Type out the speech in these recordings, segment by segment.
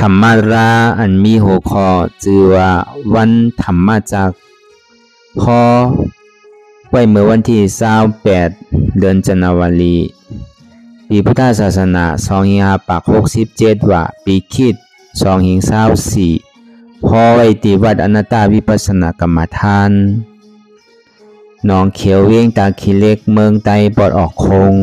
ธรรมราอันมีหัวข้อชื่อว่าวันธรรมจักรพอไว้เมื่อวันที่28เดือนจันทวารีปีพุทธศาสนา2567ว่าปีคริสต์2524พอไว้ที่วัดอนัตตาวิปัสสนากรรมฐานหนองเขียวเวียงตาขี้เหล็กเมืองไตปอดออกคง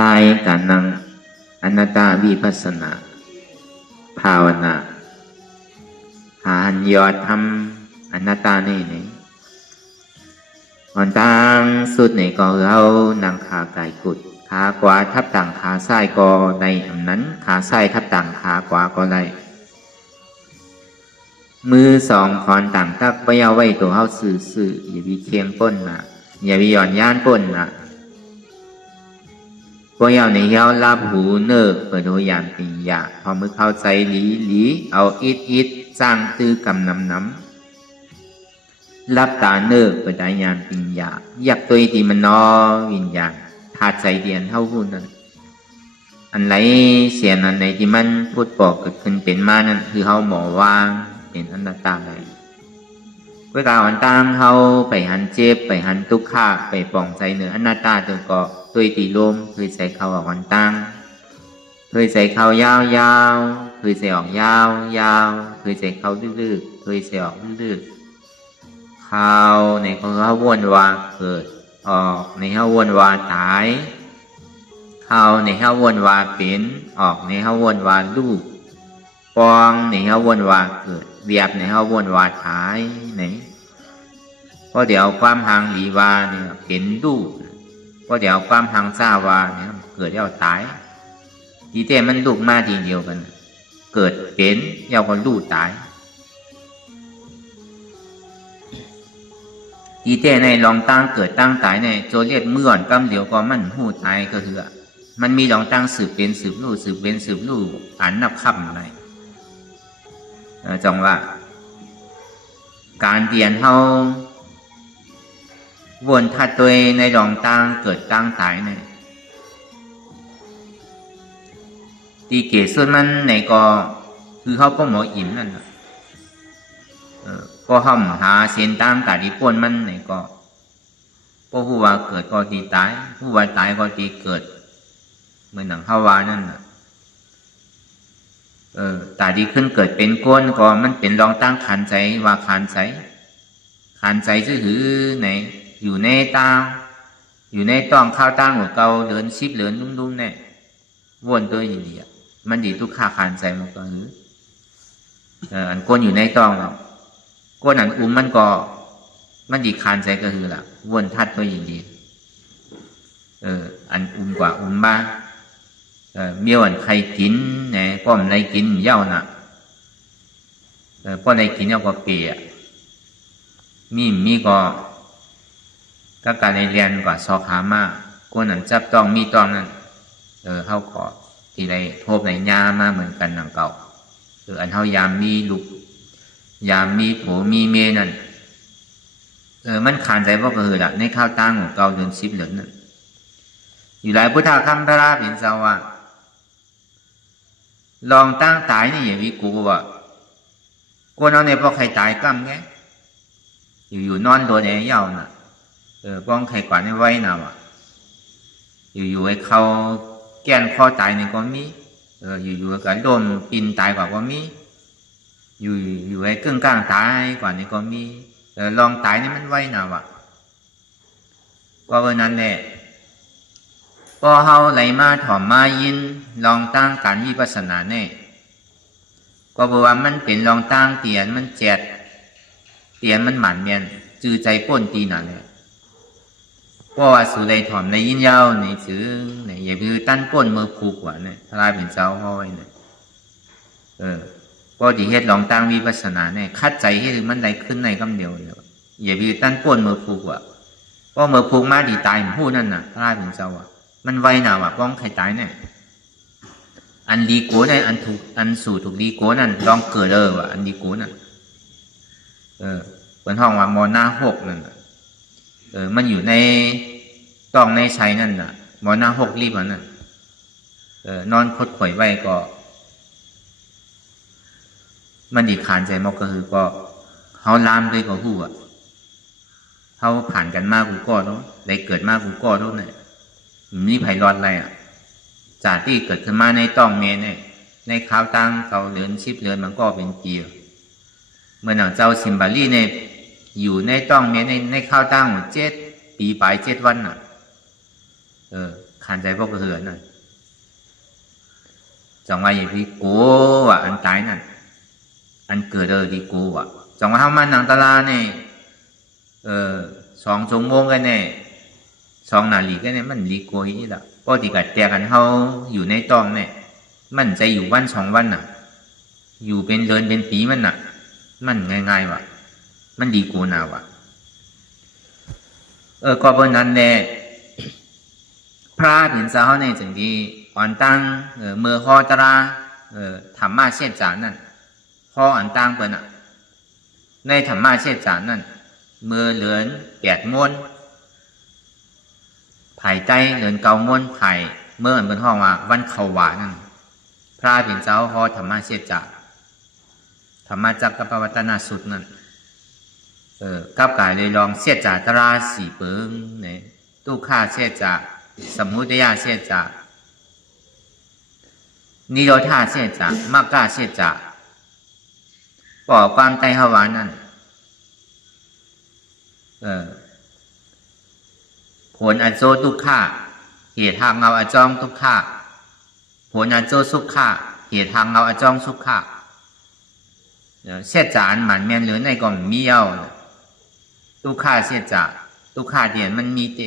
ลายการนั่งอนัตตาวิปัสสนาภาวนาหาหันยอดทำอนัตตาในวันตั้งสุดในก็เรานั่งขาไก่กุดขาขวาทับต่างขาซ้ายก็ในอันนั้นขาซ้ายทับต่างขาขวาก็ได้มือสองคอนต่างตักไว้เอาไว้ตัวเข้าสื่ออย่าวิเคียงป้นนะอย่าวิย่อนย่านป้นนะพวกเราในเย้ารับหูเนิกเปิดโดยอย่างติยาพอมือเข้าใจหลีเอาอิดสร้างตื้อกำน้ำรับตาเนิกเปิดได้อย่างติยาอยากตัวที่มันนอวิญญาณธาตุใจเดียนเท่าหุ่นนั้นอันไรเสียนอันไหนที่มันพูดบอกเกิดขึ้นเป็นมานั่นคือเขาหมอวางเป็นอนัตตาเลยเวลาอันตั้งเขาไปหันเจ็บไปหันทุกข์ข้าไปปองใจเหนืออนัตตาตัวก็ตัวตีลมเคยใส่เขาออกวันตั้งเคยใส่เขายาวเคยใส่ออกยาวเคยใส่เขาดื้อเคยใส่ออกดื้อเขาในเขาวนวาเกิดออกในเขาวนวาตายเขาในเขาวนวาเป็นออกในเขาวนวาลูกปองในเขาวนวาเกิดเวียบในเขาวนวาตายไหนเพราะเดี๋ยวความห่างหลีวาเนี่ยเป็นลูกเพราะเดี๋ยวความห่างซาวาเนี่ยเกิดแล้วตายทีเต้มันลูกมาทีเดียวกันเกิดเป็นเยาก็ลูกตายทีเต้ในลองตั้งเกิดตั้งตายในโจเลียดเมื่อนกำเหลียวก็มันหูตายก็คือมันมีลองตั้งสืบเป็นสืบลู่สืบเป็นสืบลู่อ่านนับคำอะไรจังว่าการเรียนเฮาวนทัดตัวในลองตั้งเกิดตั้งตายในตีเกศส่วนมันในก็คือเขาก็หมออิ่มนั่นนะก็ห้ามหาเส้นตามตาดีป่นมันในก็ผู้ว่าเกิดก็ตีตายผู้ว่าตายก็ตีเกิดเหมือนหนังข้าวานั่นนะตาดีขึ้นเกิดเป็นก้นก็มันเป็นรองตั้งขันใจว่าขันใจซื่อหือไหนอยู่ในตาอยู่ในต้องข้าวตั้งหัวเกาเดินชิบเดินลุ่มๆเนี่ยวนตัวอย่างนี้มันดีทุกข้าขันใจมันก็หืออันก้นอยู่ในต้องเราก้นอันมันก็มันดีขันใจก็คือล่ะวนทัดตัวอย่างนี้อันกว่าบ้างเมียวอันใครกินเนี่ยป้อมในกินเย้าน่ะป้อมในกินเย้าก็เปียมีก็การเรียนกว่าซอขามาคนนั้นจับต้องมีต้องนั่นเขาก็ที่ได้โทบในญามาเหมือนกันหนังเก่าอันเขายามมีลูกยามมีผัวมีเมียนั่นมันขานใจว่าก็คือละในข้าวตั้งของเก่าเดินชิบเหลือนั่นอยู่หลายพุทธคำพระราเป็นสาวะลองตั้งตายนี่อย่างวิกูว่ากูนอนในพวกใครตายกั้มไงอยู่นอนโดนแอเย้าน่ะป้องใครกว่าในไว้น่ะวะอยู่ไอ้เขาแก้นข้อตายในก็มีอยู่กับโดนปินตายกว่าก็มีอยู่ไอ้กึ่งกลางตายกว่าในก็มีลองตายนี่มันไว้น่ะวะก็วันนั้นแหละพอเฮาไหลมาถ่อมมายินลองตั้งการวิปัสสนาแน่ก็บอกว่ามันเป็นลองตั้งเตียนมันเจ็ดเตียนมันหมันเมียนจือใจป้นตีหนาเนี่ยพ เพราะว่าสุไลถอมในยินยาวในถือในอย่าไปตั้นก้นมือผูกว่าเนี่ยพระราเป็นเจ้าพ่อไว้เนี่ยก็ดีเฮ็ดลองตั้งวิปัสสนาเนี่ยคัดใจให้ถึงมันได้ขึ้นในคำเดียวเนี่ยอย่าไปตั้นก้นมือผูกว่าเพราะมือผูกมาดีตายผู้นั่นน่ะพระราเป็นเจ้าอ่ะมันไวหนาว่ะป้องใครตายเนี่ยอันดีโก้เนี่ยอันสู่ถูกดีโก้นั่นลองเกิดว่ะอันดีโก้นั่นเป็นห้องว่ามอหน้าหกนั่นมันอยู่ในต้องในชัยนั่นน่ะมอหน้าหกรีบนั่นนอนคดข่อยไว้ก็มันดีขานใจมอกก็คือก็เขาลามด้วยก็หู้อ่ะเขาผ่านกันมากกูก็ต้องได้เกิดมากกูก็ต้องเนี่ยนี่ไผ่รอดอะไรอ่ะจากที่เกิดขึ้นมาในต้องเมเนี่ยในข้าวตั้งเขาเลือนชิบเลือนมันก็เป็นเกียร์เมื่อหนังเจ้าซิมบาลีเนี่ยอยู่ในต้องเมในข้าวตั้ง7 ปีไป7 วันน่ะขานใจพวกกระเหือนน่ะจังว่าอย่างที่โก้อ่ะอันตายนั่นอันเกิดดีโก้อ่ะจังว่าเขามาหนังตลาเนี่ย2 ชั่วโมงกันเนี่ย2 นาฬิกาเนี่ยมันดีโก้นี่แหละปกติกัดแต่กันเขาอยู่ในต้องเนี่ยมันจะอยู่วัน2 วันน่ะอยู่เป็นเดือนเป็นปีมันน่ะมันง่ายๆว่ะมันดีโก้น่ะว่ะก็เพราะนั้นแหละพระถึงเจ้าในจังที่อ่อนตั้งเมื่อข้อตราธรรมะเชษจานั่นข้ออ่อนตั้งเปิ้นน่ะในธรรมะเชษจานั่นเมื่อเหลือน8 ม้วนไผ่ใจเหลือน9 ม้วนไผ่เมื่อเป็นห้องว่าวันเขาหวานั่นพระถึงเจ้าข้อธรรมะเชษจาธรรมะจักรปวัตนสุตนั่นกับกายเลยลองเสียจาตราสีเปิงเนี่ยตู้ฆ่าเสียจาสมุทัยเสียจานิโรธาเสียจามรรคเสียจาก่อความใจหวานั่นผลอโจทุกข้าเหตุทางเงาอจองทุกข้าผลอโจสุขข้าเหตุทางเงาอจองสุขข้าเสียจาอันหมันแมนเหลือในก่อนมีเอาทุกข้าเสียจาทุกข้าเดียนมันมีเต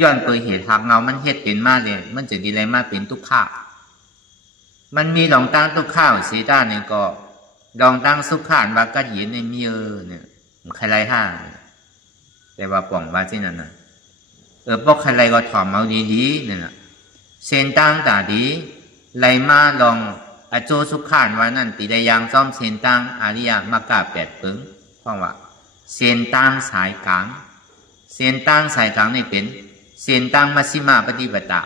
ย้อนเปิดเหตุทางเงามันเฮ็ดเป็นมาเลยมันจะดีอะไรมาเป็นทุกข้ามันมีลองตั้งทุกข้าเสียด้านเนี่ยก็ลองตั้งสุขข้าว่ากัดเย็นในมีเนี่ยใครไรห้าแต่ว่าป่องว่าที่นั่นน่ะพวกใครไรก็ถอมเอาดีๆเนี่ยนะเส้นตั้งตาดีไรมาลองอโจสุขานว่านั่นติได้ยังซ่อมเส้นตั้งอาริยมรรค8 ปึงเพราะว่าเส้นตั้งสายกลางเส้นตั้งสายกลางนี่เป็นเส้นตั้งมัชฌิมาปฏิปทา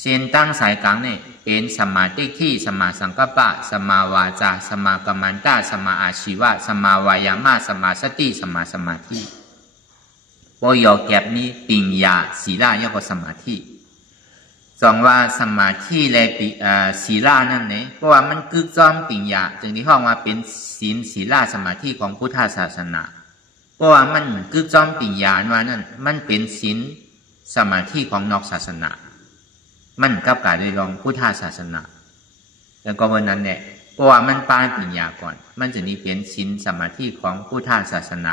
เส้นตั้งสายกลางนี่เป็นสัมมาทิฏฐิสัมมาสังกัปปะสัมมาวาจาสัมมากัมมันตะสัมมาอาชีวะสัมมาวายามะสัมมาสติสัมมาสมาธิพอยอแก็บนี้ปัญญาศีลายกสมาธิจังว่าสมาธิและศีลานั่นเนี่ยเพราะว่ามันกึกจ้อมปัญญาจึงที่ห้องว่าเป็นศีลศีลาสมาธิของพุทธศาสนาเพราะว่ามันกึกจ้อมปัญญาว่านั่นมันเป็นศีลสมาธิของนอกศาสนามันกับการได้ลองพุทธศาสนาแล้วก็วันนั้นเนี่ยเพราะว่ามันปานปัญญาก่อนมันจะนี่เป็นศีลสมาธิของพุทธศาสนา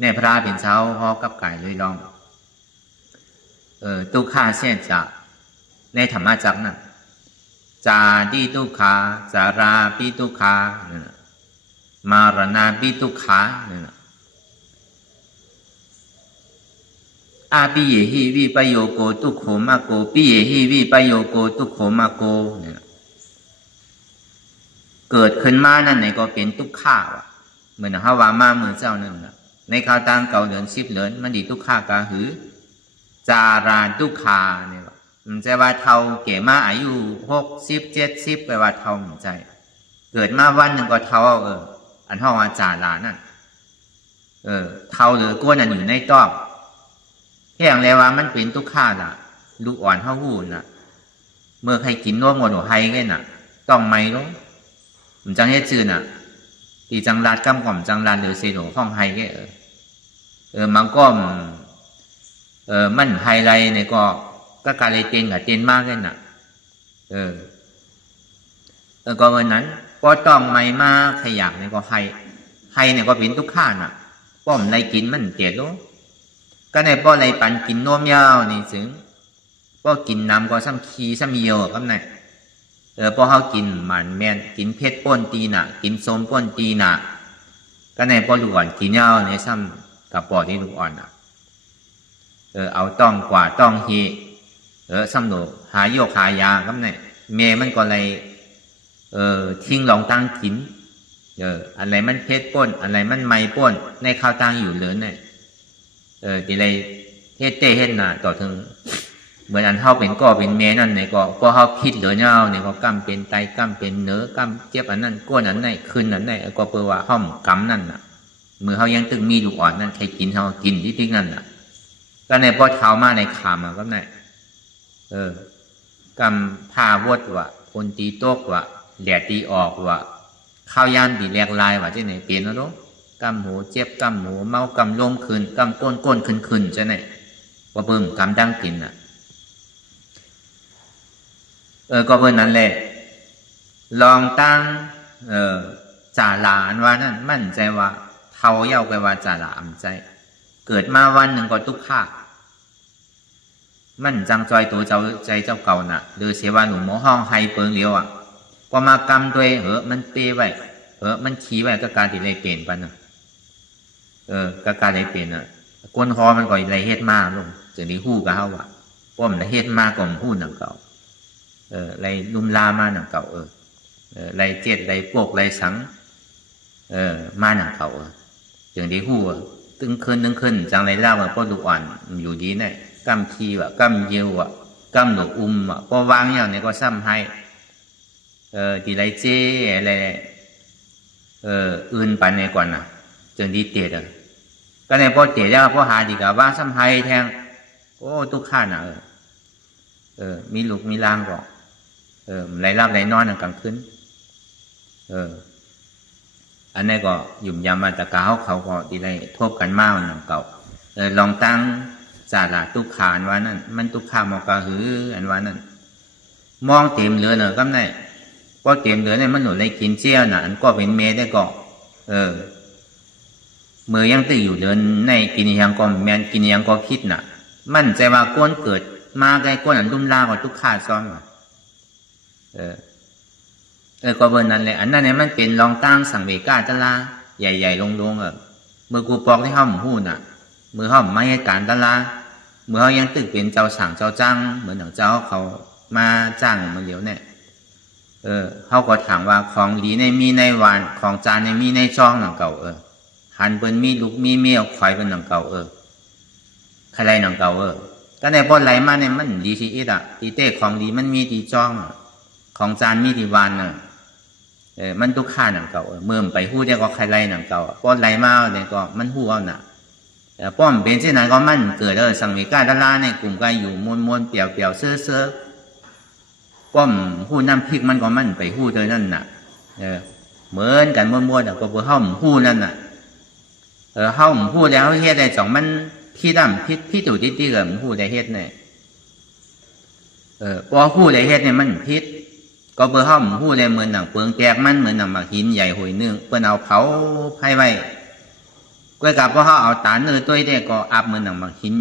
ในพระเป็นเช้าพอกับกายเลยลองทุกข้าเสียจาในธรรมจักรนั่นจาดีทุกขาจาราปิทุกขามารณาปิทุกขาเนี่ยอาปิเยหิวิปโยโกทุกโขมะโกปิเยหิวิปโยโกทุกโขมะโกเนี่ยเกิดขึ้นมานั่นไหนก็เป็นทุกข้าวะเหมือนฮาวามาเมือเจ้านั่นแหละในข้าวตังเก่าเหลือน10 เหลือนมันดีทุกข้ากาหือจาราทุกขาเนี่ยมันจะว่าเท่าเก๋มาอายุ60 70ไปว่าเท่ามันใจเกิดมาวันหนึ่งก็เท่าอันห้องว่าจารานั่นเท่าหรือก้นอันอยู่ในต้องแค่อย่างไรว่ามันเป็นทุกข้าล่ะลูกอ่อนเท่าหูน่ะเมื่อใครกินนวดหมดหัวไฮกันน่ะต้องไม่รู้มันจังให้จืดน่ะตีจังรัดกำกล่อมจังรัดหรือเสียหลงห้องไฮก็มันก็มันไฮไลท์เนี่ยก็การเลยเต้นกับเต้นมากเลยน่ะก็วันนั้นก็ต้องไม่มาขยักเนี่ยก็ไฮเนี่ยก็เป็นทุกข้าน่ะป้อมในกินมันเจ็ดรู้ ก็ในป้อไรปันกินนมยาวนี่ถึงป้อกินน้ำก็ซ้ำขี้ซ้ำเยียวครับเนี่ยป้อเขากินหมันแมนกินเพชรป้นตีน่ะกินส้มป้นตีน่ะก็ในป้อลูกอ่อนกินยาวในซ้ำกับป้อที่ลูกอ่อนอ่ะเอาต้องกว่าต้องเฮซ้ำหนูหายโยกหายาครับเนี่ยเมมันก็เลยทิ้งลองตั้งกินอะไรมันเพชรป้นอะไรมันไม้ป้นในข้าวตังอยู่เลยเนี่ยทีไรเฮ็ดเต้เฮ็ดน่ะต่อถึงเหมือนอันเฮาเป็นก่อเป็นเมนั่นเนี่ยก็เฮาคิดเหลือเงาเนี่ยก็กำเป็นไตกำเป็นเนื้อกำเจ็บอันนั้นก้นอันไหนขึ้นอันไหนก็เปว่าห้อมกำนั่นน่ะมือเฮายังตึงมีลูกอ่อนนั่นใครกินเฮากินที่ทิ้งนั่นน่ะก็ในพอเท้ามาในขามก็ไหนกำพาวดวะคนตีโต๊ะวะแดดตีออกวะข้าวยานตีแหลกลายวะที่ไหนเปลี่ยนแล้วเนาะกำหูเจ็บกำหูเมากำลมขึ้นกำก้นขึ้นใช่ไหมว่าเบิ่มกำดังกินน่ะก็เบิ่นั้นแหละลองตั้งจ่าหลานว่านั่นมั่นใจว่าเท่าเย้าไปว่าจ่าหลานใจเกิดมาวันหนึ่งก็ทุกข์ขามันจังจอยตัวเจ้าใจเจ้าเก่าน่ะหรือเสียว่าหนูหมอห้องไฮเปิงเลี้ยวอ่ะพอมากำด้วยมันเปไว้มันขี้ไว้ก็การติเลยเปลี่ยนปันน่ะก็การเลยเปลี่ยนน่ะก้นคอมันก็เลยเฮ็ดมากลงจะได้หู้กับเฮาว่ะป้อมเลยเฮ็ดมากกว่าหู้หนังเก่าเลยลุมลามาหนังเก่าเลยเจ็ดเลยโปกเลยสังมาหนังเก่าจึงได้หู้ตึงขึ้นจังเลยเล่าว่าป้อลูกอ่อนอยู่ดีเนี่ยกำขี้ว่ะกำเยียวว่ะกำหนกว่ะพอวางอย่างนี้ก็ซ้ำให้ทีไรเจ้อะไรอื่นปันในก่อนน่ะจนดีเตะก็ในพอเตะแล้วพอหาดีกับว่าซ้ำให้แทงโอ้ทุกข้าน่ะมีลูกมีล่างก่อนไรรับไรนอนกลางคืนอันนี้ก็หยุ่มยำมาตะกาเขาก็ทีไรทบกันมากหนังเก่าลองตั้งจ่าละทุกขานว่านั่นมันทุกขามอกระหืออันว่านั่นมองเต็มเหลือเนอะก็ได้ก็เต็มเหลือเนี่ยมันหนุนเลยกินเจียวน่ะอันก็เป็นเมได้ก็มือยังตื่นอยู่เดินในกินยังก็แมนกินยังก็คิดน่ะมั่นใจว่าก้นเกิดมาไกลก้นอันลุ่มลากับทุกขาซ้อนว่ะก็เบอร์นั้นเลยอันนั้นเนี่ยมันเป็นรองตั้งสังเวกาตะลาใหญ่ๆลงเมื่อกูปอกที่ห้องหูน่ะมือห้องไม่ให้การตะลาเมื่อเขายังตึกเป็นเจ้าสั่งเจ้าจ้างเหมือนอย่างเจ้าเขามาจ้างมาเลี้ยวเนี่ยเขาก็ถามว่าของดีในมีในวานของจานในมีในจ้องหนังเก่าหันเป็นมีลูกมีเมียควายเป็นหนังเก่าใครไรหนังเก่าก็ในพอไรมาเนี่ยมันดีชีอิดตีเต้ของดีมันมีตีจ้องของจานมีตีวานมันทุกข้าหนังเก่าเมื่อไปหู้ได้ก็ใครไรหนังเก่าพอไรมาเนี่ยก็มันหู้เอาหนักป้อมเป็นเช่นนั้นก็มันเกิดสังเวกาดาราในกลุ่มก็อยู่มวนเปี่ยวเสื้อป้อมหู้น้ำพริกมันก็มันไปหู้เท่านั้นน่ะเหมือนกันม้วนก็เพื่อห้อมหู้นั่นน่ะห้อมหู้แล้วเฮ็ดได้สองมันพี่ดำพี่ตู่ที่เกิดหู้ได้เฮ็ดเนี่ยพอหู้ได้เฮ็ดเนี่ยมันพิษก็เพื่อห้อมหู้ได้เหมือนหนังเปลืองแตกมันเหมือนหนังหมากหินใหญ่หอยเนื้อเพื่อเอาเผาไผ่ไว้กวยกับพอเขาเอาตาเนื้อตัวเด็กก็อับเหมือนหนังหมากหิน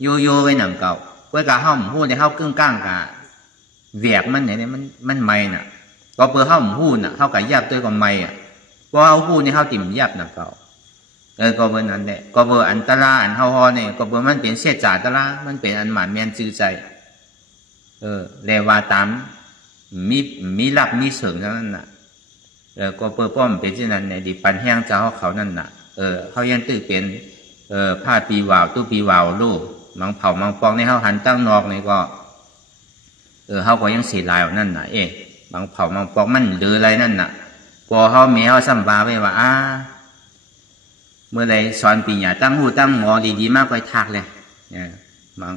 โยไว้หนังเก่ากวยกับห้อมหู้ได้เข้ากึ่งก้างกะเวียกมันเนี่ยมันไม่น่ะก็เพื่อห้อมหู้น่ะเข้ากับยับตัวก็ไม่พอเอาหู้นี่เข้าติ่มยับหนังเก่าก็เบอร์นั้นแหละก็เบอร์อันตราอันเฮาฮอเนี่ยก็เบอร์มันเป็นเสียจ่าตรามันเป็นอันหมานเมียนจื้อใจเรว่าตามมีหลักมีเสริงเท่านั้นน่ะก็เปิดป้อมเป็นเช่นนั้นเนี่ยดิปันแห้งเจ้าเขานั่นน่ะเขายังตื้อเป็นผ้าปีวาวตู้ปีวาวลูกมังเผามังปองในเขาหันตั้งนอกนี่ก็เขาก็ยังเสียลายนั่นน่ะมังเผามังปองมันเดืออะไรนั่นน่ะพอเขาเมียเขาสัมภาไว้ว่าเมื่อไรสอนปีหยาตั้งหูตั้งหมอดีๆมากไปทักเลยเนี่ยมัง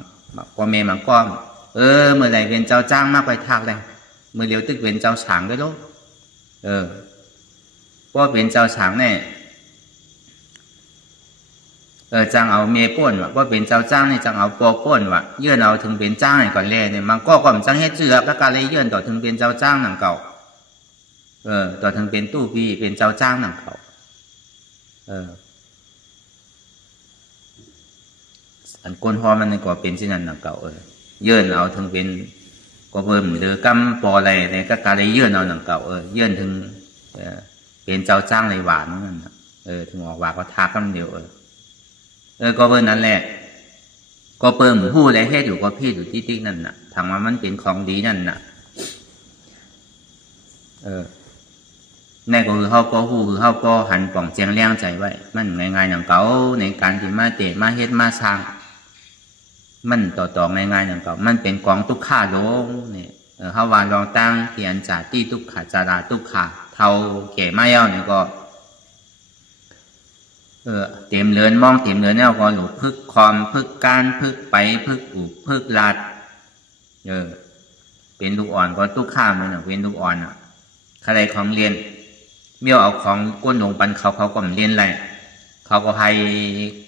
พอเมียมังก้อมเมื่อไรเป็นเจ้าจ้างมากไปทักเลยเมื่อเลี้ยวตึกเป็นเจ้าฉางได้ลูกพอเป็นเจ้าฉางเนี่ยจังเอาเมียป้นว่าเป็นเจ้าจ้างเนี่ยจังเอาปอป้นว่าเยื่อนเอาถึงเป็นจ้างก่อนแรกเนี่ยมันก็ก่อนจังเฮ็ดเจือกแล้วการเลยเยื่อนต่อถึงเป็นเจ้าจ้างหนังเก่าต่อถึงเป็นตู้ปีเป็นเจ้าจ้างหนังเก่า อันก้นหอมันนี่ก็เป็นสินั่นน่ะเก่าเยื่นเอาถึงเป็นก็เพิ่มหรือกำปออะไรในก็การได้เยื่นเอาหนังเก่าเยื่นถึงเป็นเจ้าจ้างในหวานนั่นถึงออกว่าก็ทากันเดียวก็เพิ่มนั้นแหละก็เพิ่มหู้อะไรเฮ็ดอยู่ก็พี่อยู่ติ๊กนั่นน่ะทางมันเป็นของดีนั่นน่ะนี่ก็คือเขาก็หู้คือเขาก็หันป่องเจียงเลี้ยงใจไว้มันง่ายๆอย่างเก่าในการที่มาเตะมาเฮ็ดมาสร้างมันต่อง่ายๆอย่างเก่ามันเป็นกองทุกข้าลงเนี่ยเขาวานรองตั้งเขียนจ่าตี้ทุกขาจาราทุกขาเท่าแก่ไม่เอาเนี่ยก็เต็มเลือนมองเต็มเลือนเนี่ยก็หลุดพึกคอมพึกการพึกไปพึกอุบพึกลัดเป็นลูกอ่อนก็ทุกข้ามันเป็นลูกอ่อนใครของเรียนเมี่ยวเอาของก้นลงปันเขาก็เรียนอะไรเขาก็ให้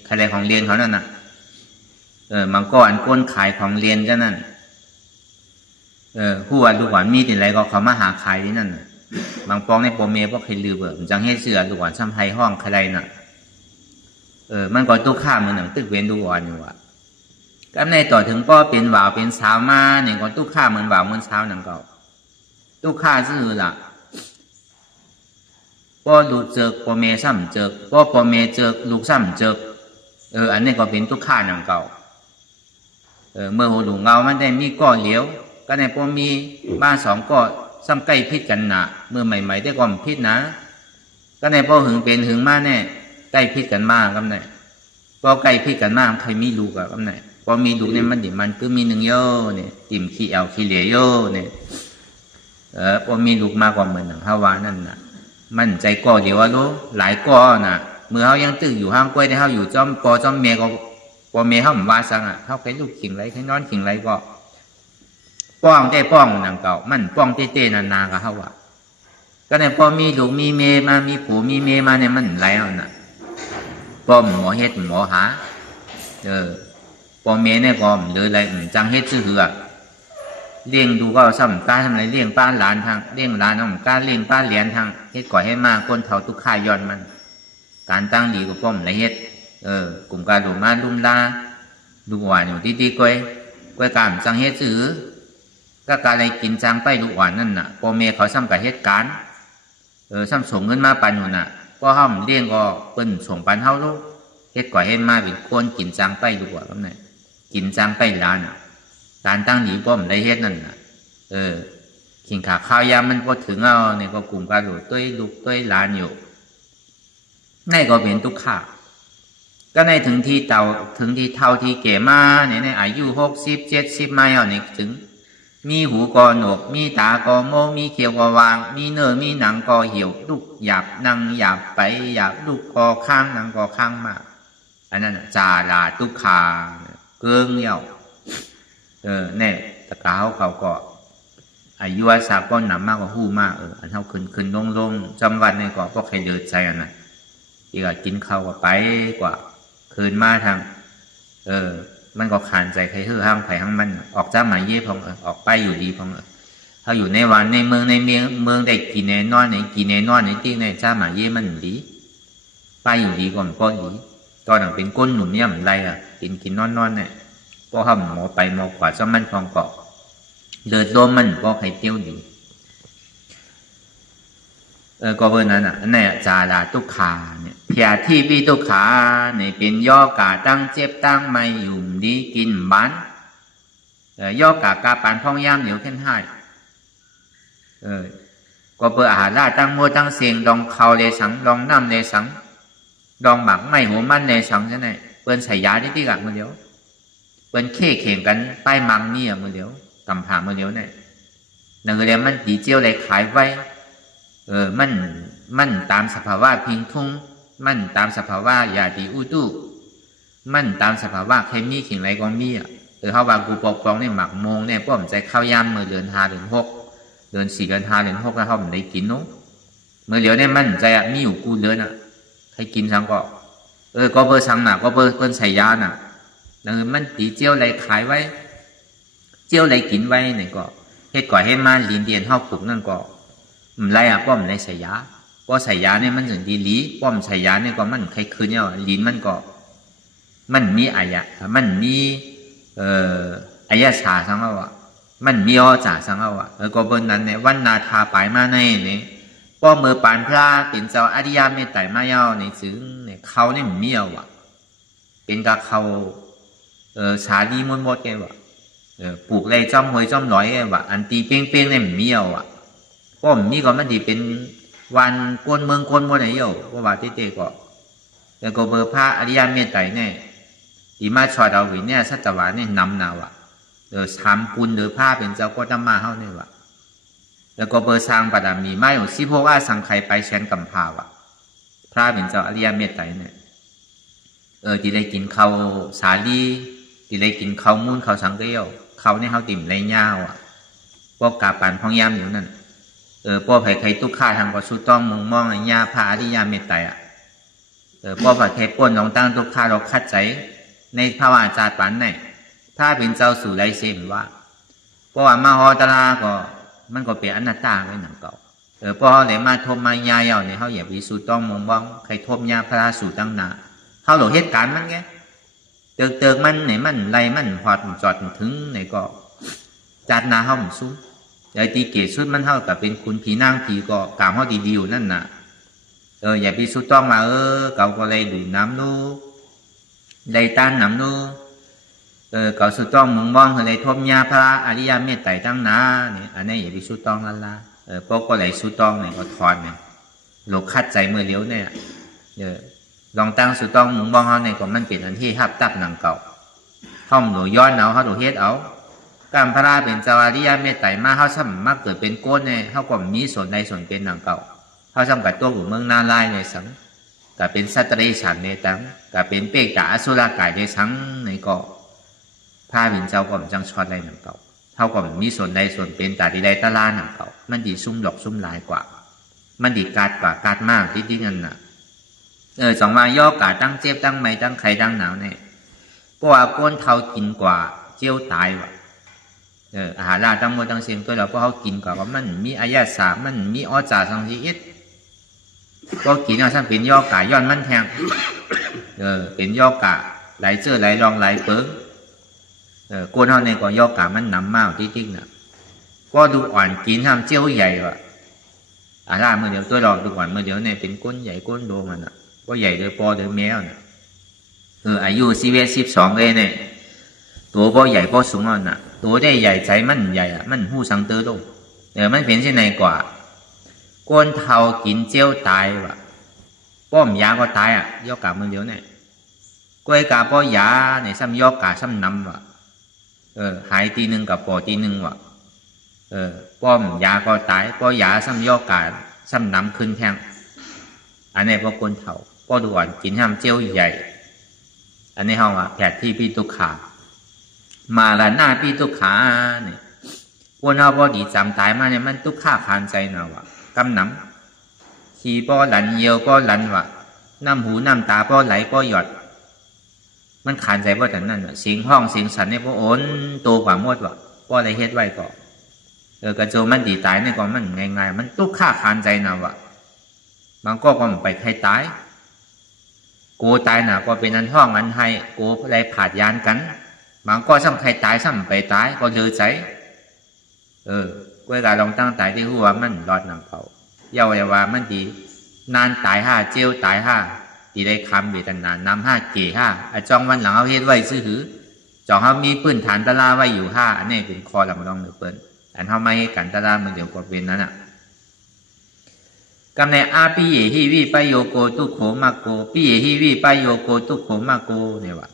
ใครของเรียนเขานั่นน่ะมันก็อันก้นขายของเรียนจ้ะนั่นผู้ว่าลูกหวานมีติดอะไรก็เขามาหาขายที่นั่นบางปองในโปรเมก็เคยลือมันจังให้เสือลูกหวานซ้ำไทยห้องใครน่ะมันก็ตู้ข้ามมันหนังตึกเว้นลูกหวานอยู่ก็ในต่อถึงก็เป็นบ่าวเป็นสาวมาเนี่ยก็ตู้ข้ามเหมือนบ่าวเหมือนสาวหนังเก่าตู้ข้าซื่อล่ะก็ลูกเจอโปรเมซ้ำเจอก็โปรเมเจอลูกซ้ำเจออันนี้ก็เป็นตู้ข้าหนังเก่าเมื่อหัวหลวงเงามันได้มีก้อนเหลียวก็ในพอมีบ้านสองก็ซ้ำใกล้พิษกันนะเมื่อใหม่ๆได้ก่อนพิษนะก็ในพอหึงเป็นหึงมาแน่ใกล้พิษกันมากครับเนี่ยพอใกล้พิษกันมากใครมีลูกครับเนี่ยพอมีลูกเนี่ยมันดิมันก็มีหนึ่งโย่เนี่ยติ่มขี้เอาขี้เหลี่ยโย่เนี่ยพอมีลูกมากกว่าเหมือนหนังฮาวานั่นน่ะมันใจก่อเดี๋ยวว่ารู้หลายก่อน่ะเมื่อเขายังตื่นอยู่ห้างกล้วยได้เขาอยู่จอมปอจอมเมก็พอเมเขาว่าสังเขาไปลูกขิงไรให้นอนขิงไรก็ป้องได้ป้องหนังเก่ามันป้องเต้ๆนานๆก็เขาว่าก็เนี่ยพอมีลูกมีเมมามีผัวมีเมมาเนี่ยมันไรเอาน่ะป้อมหมอเฮ็ดหมอหาป้อมเมเนี่ยป้อมหรืออะไรจังเฮ็ดซื่อเหือเลี้ยงดูก็ซ้ำการทำอะไรเลี้ยงป้าหลานทางเลี้ยงหลานน้องการเลี้ยงป้าเหรียญทางเฮ็ดก่อยให้มากก้นเท่าทุกข่ายย้อนมันการตั้งดีก็ป้อมไรเฮ็ดกลุ่มการหลุมมาลุ่มลาลูกหวานอยู่ดีๆก้อยการจังเฮ็ดซื่อก็การอะไรกินจังไปลูกหวานนั่นน่ะพ่อแม่เขาซ้ำกับเหตุการณ์ซ้ำส่งเงินมาปันอยู่น่ะก็ห้ามเลี้ยงก็เปิ้นส่งปันเฮาลูกเฮ็ดก่อยให้มาเป็นคนกินจังไปลูกหวานก็ไหนกินจังไปร้านการตั้งหนีป้อมได้เฮ็ดนั่นน่ะขิงขาข้าวยามมันพอถึงเอาเนี่ยก็กลุ่มการหลุดต้วยลูกต้วยร้านอยู่ในก็เป็นทุกข์ก็ในถึงที่เท่าที่เก๋มาเนี่ยในอายุ60-70มาเอาเนี่ยถึงมีหูก็หนวกมีตาก็โมมีเขียวก็วางมีเนื้อมีหนังก็เหี่ยวลูกหยาบนั่งหยาบไปหยาบลูกก็ข้างหนังก็ข้างมากอันนั้นจาราทุกขาเกื้องเหี่ยวเนี่ยตะกาเขาก็อายุอาสาก็หนำมากกว่าหู้มากอันเท่าขึ้นลงจำวันเนี่ยก็พวกใครเดือดใจอันนั้นอีกกินข้าวก็ไปกว่าคืนมาทางมันก็ขานใจใครห้ามใครห้ามมันออกจากหมายเย่พองออกไปอยู่ดีพองถ้าอยู่ในวันในเมืองได้กินในนอนในกินในนอนในที่ในจ้าหมายเย่มันดีไปอยู่ดีก่อนก็ดีตอนนั้นเป็นก้นหนุ่มเนี่ยมันไรกินนอนเนี่ยก็ห้ามหมอไปหมอขวาซ้ำมันพองเกาะเลือดลมมันก็ใครเตี้ยวดีก็เบอร์นั้นนี่จาราทุกขาเนี่ยเพียที่ปีทุกขาเนี่ยเป็นย่อกาตั้งเจ็บตั้งไม่ยุ่มดีกินบ้านย่อกากาปานพองย่ามเหนียวขึ้นให้ก็เบอร์อาหารล่าตั้งโมตั้งเสียงดองเขาเลสังดองน้ำเลสังดองหมักไม่หัวมันเลสังใช่ไหมเปิ้นใส่ยาที่กักมือเดียวเปิ้นเข่งกันป้ายมังเนี่ยมือเดียวกำผามือเดียวเนี่ยนั่นก็เรียกมันดีเจียวเลยขายไว้มันตามสภาวะพิงทุ่งมันตามสภาวะยาดีอุตุมันตามสภาวะเคมีขิงไรก็มีเขาว่ากูปกป้องในหมักโมงเนี่ยป้อมใจข้าวยำเมื่อเดือน5 เดือน 6เดือน4 เดือน 5 เดือน 6แล้วเขาไม่ได้กินนู้เมื่อเดี๋ยวเนี่ยมันใจมีอยู่กูเดือนใครกินสังก็ก็เบอร์สังน่ะก็เบอร์เปิ้นใส่ยาน่ะมันตีเจียวไรขายไว้เจียวไรกินไว้เนี่ยก็เฮ็ดก่อยให้มาลิ้นเดียนเข้าปลุกนั่นก็ไรป้อมไรใส่ยาป้อใส่ยาเนี่ยมันถึงดีหลีป้อมใส่ยาเนี่ยก็มันใครคืนเนี่ยลิ้นมันก็ มันมีอายะมันมีอายะชาสังเอามันมีอจ่าสังเอาก็บนนั้นเนี่ยวันนาทาไปมาในเนี่ยป้อมือปานพระเป็นเจ้าอริยเมตไตรมาเย้าในซึ่งเนี่ยเขาเนี่ยมีเอาเป็นกับเขาชาดีมดมดแกปลูกไรจ้อมหวยจ้อมน้อยแกอันตีเป้งเป้งเนี่ยมีเอาป้อมมีก็มันดีเป็นวันกวนเมืองกวนหมดเลยว่าเต้ก็แล้วก็เบอร์พระอริยเมตไตรเนี่ยที่มาชอดเอาวิเนี่ยสัตวะเนี่ยนำนาวทำปุญหรือผ้าเป็นเจ้าก็ทำมาเท่านี้แล้วก็เบอร์สร้างบารมีไม่หมดสิพวกว่าสังใครไปเชนกำพาวพระเป็นเจ้าอริยเมตไตรเนี่ยที่ได้กินข้าวสาลีที่ได้กินข้าวมูนข้าวสังเกลข้าวเนี่ยเขาติ่มไรเงาพวกกาปันพองยามอยู่นั่นพวกใครตุกข้าทำก็สุต้องมุงมองไอ้ยาพระอริยเมตไตรพวกใครป้นน้องตั้งตุกข้าเราคัดใจในภาวะจาปันเนี่ยถ้าเป็นเจ้าสู่ไรเสมว่าเพราะว่ามาฮอตลาก็มันก็เป็นอนัตตาไว้หนังเก่าเพราะเลยมาทมมายาเยาเนี่ยเขาอย่าไปสู่ต้องมองบ้องใครทมยาพระสู่ตั้งนาเขาหลงเหตุการณ์มันไงเติกมันไหนมันไรมันหอดจอดถึงไหนก็จัดนาเขาหมุนซุ้มไอ้ตีเกศสุดมันเท่ากับเป็นคุณผีนางผีก็กล่าวเขาดีๆอยู่นั่นน่ะอย่าไปสู่ต้องมาเก่าก็เลยดูน้ำนู้เลยต้านน้ำนู้ก็สุดต้องมึงมองเลยทมยาพระอริยเมตไตรตั้งนาเนี่ยอันนี้อย่าไปสุดต้องละพวกก็เลยสุดต้องเนี่ยก็ถอนเนี่ยหลบคัดใจเมื่อเลี้ยวเนี่ยลองตั้งสุดต้องมึงมองเขาเนี่ยก็มันเป็นอันที่หับตับหนังเก่าห้องหนูย้อนเอาเขาดูเฮ็ดเอาการพระเป็นเจ้าอริยเมตไตรมาเขาซ้ำมาเกิดเป็นโกนเนี่ยเขาก็มีส่วนใดส่วนเป็นหนังเก่าเขาซ้ำกับตัวอยู่เมืองนาลายในสังกับเป็นสัตว์เดรัจฉานในตั้งกับเป็นเปกตาอสุรกายในสังในก็พระเป็นเจ้าก็จังชอดไรหนังเก่าเท่ากับมีส่วนใดส่วนเป็นแต่ใดตะลาหนังเก่ามันดีซุ่มดอกซุ่มลายกว่ามันดีกาดกว่ากาดมากที่นั่นน่ะสองมาย่อกาตั้งเจ็บตั้งไม่ตั้งใครตั้งหนาวเนี่ยเพราะว่าก้นเท่ากินกว่าเจียวตายอาหารลาตั้งหมดตั้งเสียงตัวเราเพราะเขากินกว่ามันมีอายาสามันมีอจ่าสังสีเอ็ดก็กินเอาซ้ำเป็นย่อกาย้อนมันแทงเป็นย่อกาไหลเจอไหลรองไหลเปิ้งก้นเท่าในก็ย่อกามันน้ำมากที่จริงน่ะก็ดูอ่อนกินทำเจียวใหญ่อาล่าเมื่อเดียวตัวเราดูอ่อนเมื่อเดียวเนี่ยเป็นก้นใหญ่ก้นโดมันน่ะก็ใหญ่โดยปอโดยแมวน่ะอายุ12เลยเนี่ยตัวพอใหญ่พอสูงอ่ะน่ะตัวได้ใหญ่ใจมันใหญ่มันหูสังเตอร์โตมันเป็นเช่นไหนกว่าก้นเท่ากินเจียวตายป้อมยาก็ตายย่อกาเมื่อเดียวเนี่ยกล้วยกาป้อยาเนี่ยซ้ำย่อกาซ้ำนำหายตีหนึ่งกับปอตีหนึ่งป้อมยาก็ตายป้อยาซ้ำย่อกาซ้ำนำขึ้นแทงอันนี้พวกคนเฒ่าป้อด่วนกินห้ามเจียวใหญ่อันนี้ห้องแผดที่ปีตุขามาละหน้าปีตุขาเนี่ยวนเอาป้อดีจำตายมาเนี่ยมันตุขาคานใจหนากำน้ำขี่ป้อหลันเยียวป้อหลันน้ำหูน้ำตาป้อไหลป้อหยอดมันขานใจว่าแต่นั่นเสียงห้องเสียงสันเนี่ยป้อโอนโตกว่าหมดป้ออะไรเฮ็ดไว้ก็กระโจมันดีตายเนี่ยก็มันง่ายๆมันตุขาคานใจหนาวบางก็มันไปใครตายโกตายน่ะก็เป็นอันห้องอันให้โกอะไรผาดยานกันบางก็ซ้ำใครตายซ้ำไปตายก็เลือใจก็การลองตั้งตายที่หัวมันรอดนำเผาเยาว่ามันดีนานตายเจียวตายดีได้คำเวทนานนำเกี่จองวันหลังเอาเฮ็ดไว้ซื้อหือจองเขามีพื้นฐานตะลาไว้อยู่อันนี้เป็นคอลำลองหรือเปิ้นอันเขาไม่ให้กันตะลามันเดี๋ยวก็เป็นนั้นกำในอาปิเยหิวิปโยโกตุโขมาโกปิเยหิวิปโยโกตุโขมาโกเนี่ยว่า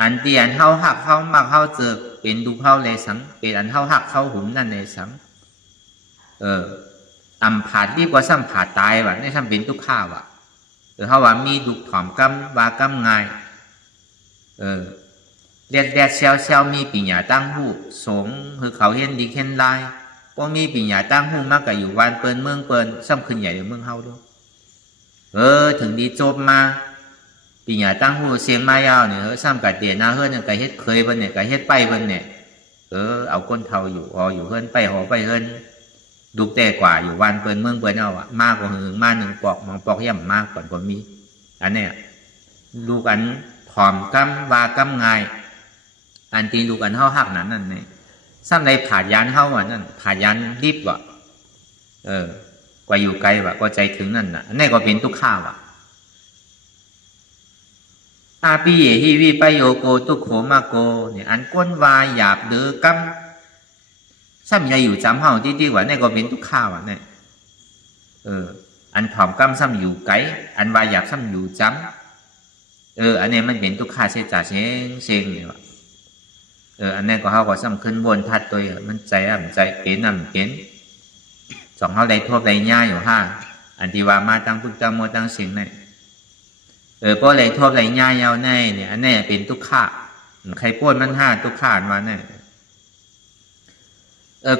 อันเตียนเฮาหักเฮามักเฮาเจอเป็นดูเฮาเลยสังเป็นอันเฮาหักเฮาหุ่มนั่นเลยสังอำผาดดีกว่าซ้ำผาดตายนี่ซ้ำเป็นทุกข้าวเฮาว่ามีดุถ่อมกำว่ากำง่ายเลียดเซลมีปิญญาตั้งหูสงคือเขาเห็นดีเห็นลายพอมีปิญญาตั้งหูมากกับอยู่วันเปิ้นเมืองเปิ้นซ้ำขึ้นใหญ่เมืองเฮาด้วยถึงดีจบมาปีหยาตั้งหูเสียงมายาวเนี่ยซ้ำกับเดียนาเฮือนเนี่ยกับเฮ็ดเคยบนเนี่ยกับเฮ็ดไปบนเนี่ยเอาก้นเทาอยู่อยู่เฮือนไปหอไปเฮือนดุแต่กว่าอยู่วันเปิ้นเมืองเปิ้นเอามากกว่าหึงมาหนึ่งปอกมองปอกย่ำมากก่อนก็มีอันเนี้ยลูกอันท ผอมกำวากำง่ายอันตีลูกอันเฮาหักนั้นนั่นเนี่ยซ้ำในผาดยานเฮาอ่ะนั่นผาดยานรีบว่ะกว่าอยู่ไกลว่ะก็ใจถึงนั่นน่ะนี่ก็เป็นทุกข้าวว่ะอาปีเยฮีวีปโยโกตุโขมาโกเนี่ยอันก้นวายหยาบเดือกำซ้ำยาอยู่จำเฮาดีๆว่านี่ก็เป็นทุกข้าวอ่ะเนี่ยอันผอมกำซ้ำอยู่ไกลอันวายหยาบซ้ำอยู่จำอันนี้มันเป็นทุกข้าเสียจ่าเสียงเนี่ยว่ะอันนี้ก็เฮาก็ซ้ำขึ้นบนทัดตัวมันใจใจเป็นเป็นสองเฮาได้ทบได้ย่าอยู่ห้าอันที่ว่ามาตั้งพึกตั้งโมตั้งเสียงเนี่ยเพราะเลยทบเลยย่ายาวแน่เนี่ยอันนี้เป็นทุกข้าใครป้วนมันห้าทุกข้ามาเนี่ย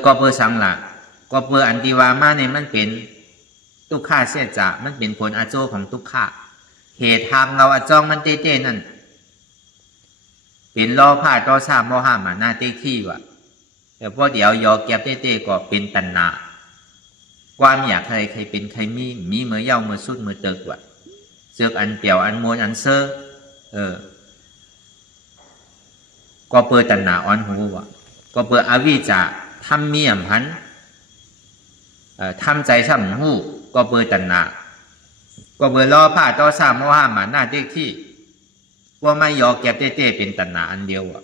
ก็เพื่อสังละก็เพื่ออันที่ว่ามาเนี่ยมันเป็นทุกข้าเสียจ่ามันเป็นผลอาโจของทุกข้าเหตุทางเราอาจองมันเต้ๆนั่นเป็นล้อผ้าต่อสามล้อห้ามาหน้าเต้ที่ว่ะแต่พอเดี๋ยวยอแก็บเต้ๆก็เป็นตัณหาความอยากใครเป็นใครมีเมื่อเย้าเมื่อสุดเมื่อเติกว่ะเสือกอันเปียวอันมวนอันเซอร์ก็เปิดตัณหาอ่อนหูว่ะก็เปิดอวิจะทำเมียมหันทำใจช่ำหูก็เปิดตัณหาก็เปิดล้อผ้าต่อสามล้อห้ามาหน้าเต้ที่ว่าไม่ยอแก็บเต้ๆเป็นตัณหาอันเดียวอ่ะ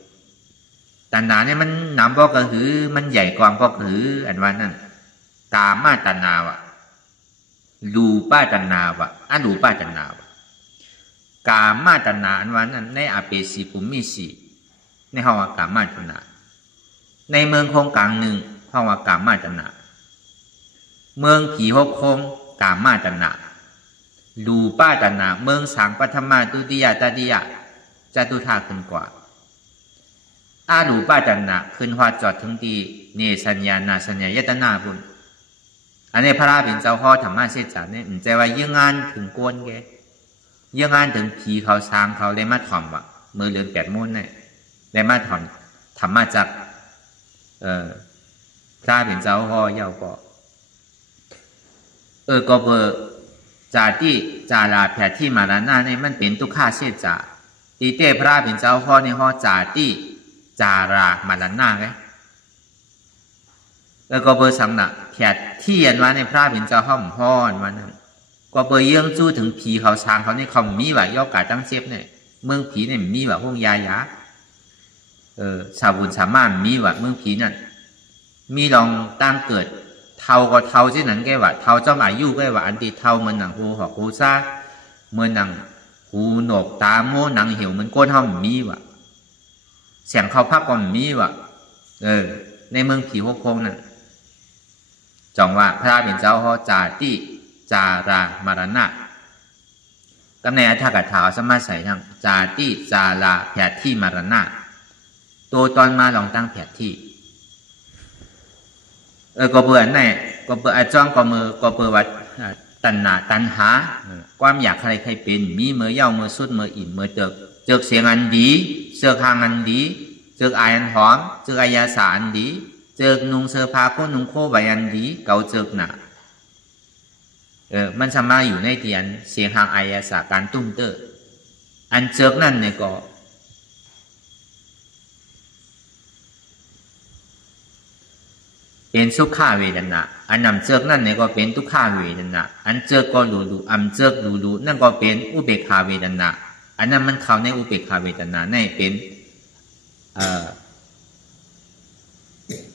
ตัณหาเนี่ยมันหนำก็คือมันใหญ่กว่าก็คืออันว่านั่นกามาตัณหาวะรูปาตัณหาวะอรูปาตัณหาวะกามาตัณหาอันว่านั้นในอาเปสีปุมิสีในห้องว่ากามาตัณหาในเมืองคงกลางหนึ่งห้องว่ากามาตัณหาเมืองผีหกคงกามาตัณหารูปาตัณหาเมืองสังปฐมาตุติยตติยจตุธาขึ้นกว่าอารูปาตัณหาขึ้นหัวจอดถึงดีเนสัญญานาสัญญายตนาบุญอันนี้พระราเป็นเจ้าพ่อธรรมะเสจาเนี่ยใจว่ายื่งงานถึงโกนแกยื่งงานถึงผีเขาช้างเขาได้มาถ่อมว่ะมือเรือน8 มุ่นเนี่ยได้มาถ่อมธรรมะจากพระเป็นเจ้าพ่อย่าก็ก็เบอร์จาติจาราแผดที่มาลานาเนี่ยมันเป็นทุกข้าเสจาตีเต้พระเป็นเจ้าพ่อในห้อจาติจารามาลานาไงก็เบอร์สังนะแผดที่อันว่าในพระเป็นเจ้าห้องห้อนวันนั้นก็เบอร์เยื่องจู้ถึงผีเขาช้างเขาในเขามีว่าย่อกาตั้งเชฟเนี่ยเมืองผีเนี่ยมีว่าพวกยายาชาวบุญสามารถมีว่าเมืองผีนั่นมีลองตั้งเกิดเท่าก็เท่าที่นั้นแกว่าเท่าเจ้าหมายยู่แกว่าอันตีเท่ามันหนังหูหอกหูซ่าเมื่อหนังหูหนกตาโม่หนังเหี่ยวมันก้นห้องมีว่าเสียงเขาพักก็มีว่าในเมืองผีหกคงนั่นจองว่าพระเป็นเจ้าพ่อจาติจารา มรณะก็ในอัฏฐกถาสมาใส่ทั้งจาติจาราแผดที่มรณะตัวตอนมาลองตั้งแผดที่ก็เบื่อไหนก็เบื่ออาจ้องก็มือก็เบื่อวัดตัณหาตัณหาความอยากใครเป็นมีเมื่อเย้าเมื่อสุดเมื่ออิ่มเมื่อเจิกเสียงอันดีเสือกหางอันดีเจิกอายอันหอมเจิกอายาสาอันดีเจิกนุงเสื้อผ้าก็นุงโคใบอันดีเก่าเจิกหนามันสามารถอยู่ในเตียนเสียงหางอายาสาการตุ้มเตอร์อันเจิกนั่นเนี่ยก็เป็นสุขาเวทนาอันนำเจิกนั่นเนี่ยก็เป็นทุกขาเวทนาอันเจิกก็รู้อันเจิกรู้นั่นก็เป็นอุเบกขาเวทนาอันนั้นมันเข้าในอุเบกขาเวทนาในเป็น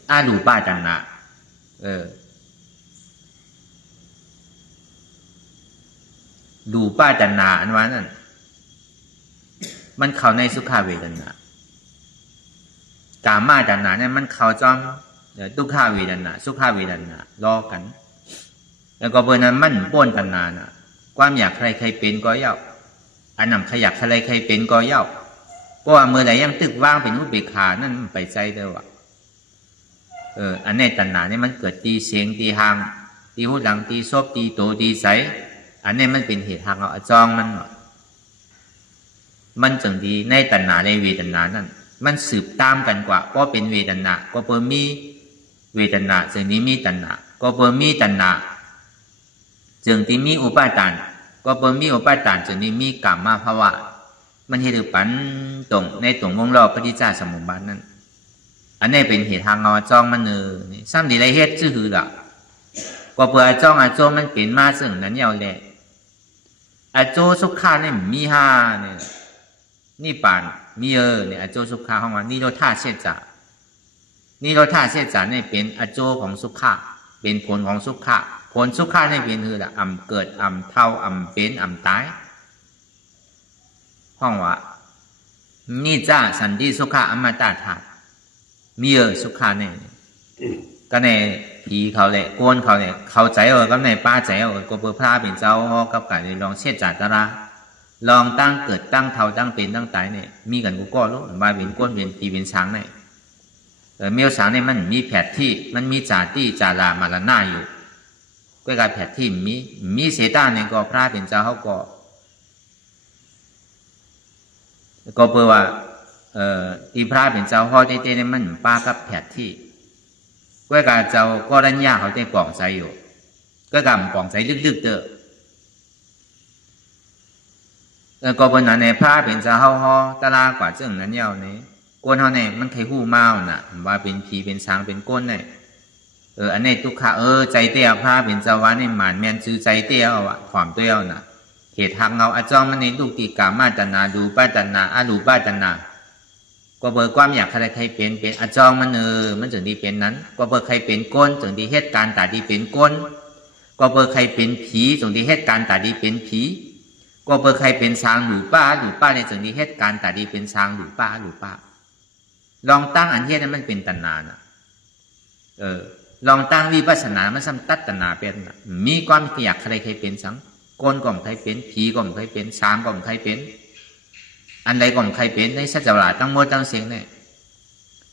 อารูปาตัณหารูปาตัณหาอันว่านั่นมันเข้าในสุขาเวทนากามาตัณหาเนี่ยมันเข้าจ้องทุกขาเวทนาสุขาเวทนาล้อกันแล้วก็เบอร์นั้นมันป้นตัณหาน่ะความอยากใครเป็นก็เย้าอันนำขยักใครเป็นก็เย้าเพราะว่าเมื่อใดยังตึกว่างเป็นอุเบกขานั่นไปใจเด้อว่ะอันในตัณหาเนี่ยมันเกิดตีเสียงตีหางตีหูหลังตีซบตีโตตีใสอันนี้มันเป็นเหตุทางเอาจองมันจึงดีในตัณหาในเวทนานั่นมันสืบตามกันกว่าเพราะเป็นเวทนาก็เพิ่มมีเวทนาจึงนี้มีตัณหาก็เพิ่มมีตัณหาจึงที่มีอุปาทานก็เพิ่มมีอุปาทานจึงนี้มีกามภาวะ มันเหตุปันตรงในตรงวงรอบปฏิจจสมุปบาทนั้นอันนี้เป็นเหตุทางงอจ้องมันซ้ำดีไรเหตุชื่อหือละก็เปิดจ้องอาโจมันเป็นมาซึ่งนั้นยาวแหละอาโจสุขาเนี่ยมีห้าเนี่ยนี่ปานมีเนี่ยอาโจสุขาของมันนี่โรธาเชจานี่โรธาเชจาเนี่ยเป็นอาโจของสุขาเป็นผลของสุขาผลสุขาเนี่ยเป็นคือละอ่ำเกิดอ่ำเท่าอ่ำเป็นอ่ำตายห้องว่านี่จ้าสันติสุขาอมตะธาตุมีสุขาเนี่ยก็ในผีเขาเลยโกนเขาเลยเขาใจก็ในป้าใจก็เปิดพระเป็นเจ้ากับการลองเช็ดจัดตาราลองตั้งเกิดตั้งเท่าตั้งเป็นตั้งตายเนี่ยมีกันกูก็รู้มาเป็นก้นเป็นผีเป็นช้างเนี่ยเมียวช้างเนี่ยมันมีแผดที่มันมีจ่าที่จ่าลามาละหน้าอยู่ก็การแผดที่มีเสดาเนี่ยก็พระเป็นเจ้าเขาก็เปิดว่าที่พระเป็นเจ้าเขาได้เนี่ยมันป้ากับแผดที่ก็การเจ้าก็รัญญาเขาได้ปองใจอยู่ก็การปองใจลึกๆเด้อก็บนนั้นในพระเป็นเจ้าเขาตลากว่าเจ้านั้นยาวเนี่ยก้นเขาเนี่ยมันใครหู้เมาน่ะว่าเป็นผีเป็นช้างเป็นก้นเนี่ยอันนี้ทุกข้าใจเตี้ยพระเป็นเจ้าว่าเนี่ยหมานแมนซื้อใจเตี้ยว่ะถอมเตี้ยน่ะเหตุทางเงาอาจองมันในลูกตีกามาตนาดูป้าตนาอาลูป้าตนาก็เบอร์ความอยากใครเป็นอาจองมันมันถึงที่เป็นนั้นก็เบอร์ใครเป็นก้นถึงที่เหตุการณ์ตาดีเป็นก้นก็เบอร์ใครเป็นผีถึงที่เหตุการณ์ตาดีเป็นผีก็เบอร์ใครเป็นช้างหรือป้าในถึงที่เหตุการณ์ตาดีเป็นช้างหรือป้าลองตั้งอันเฮ็ดนั้นมันเป็นตัณหาน่ะลองตั้งวิปัสสนามันซ้ำตัดตัณหาเป็นน่ะมีความอยากใครเป็นสังก้นก็ไม่ใครเป็นผีก็ไม่ใครเป็นช้างก็ไม่ใครเป็นอันใดก็ไม่ใครเป็นในสัจจะหลาตั้งหมดตั้งเสียงเนี่ย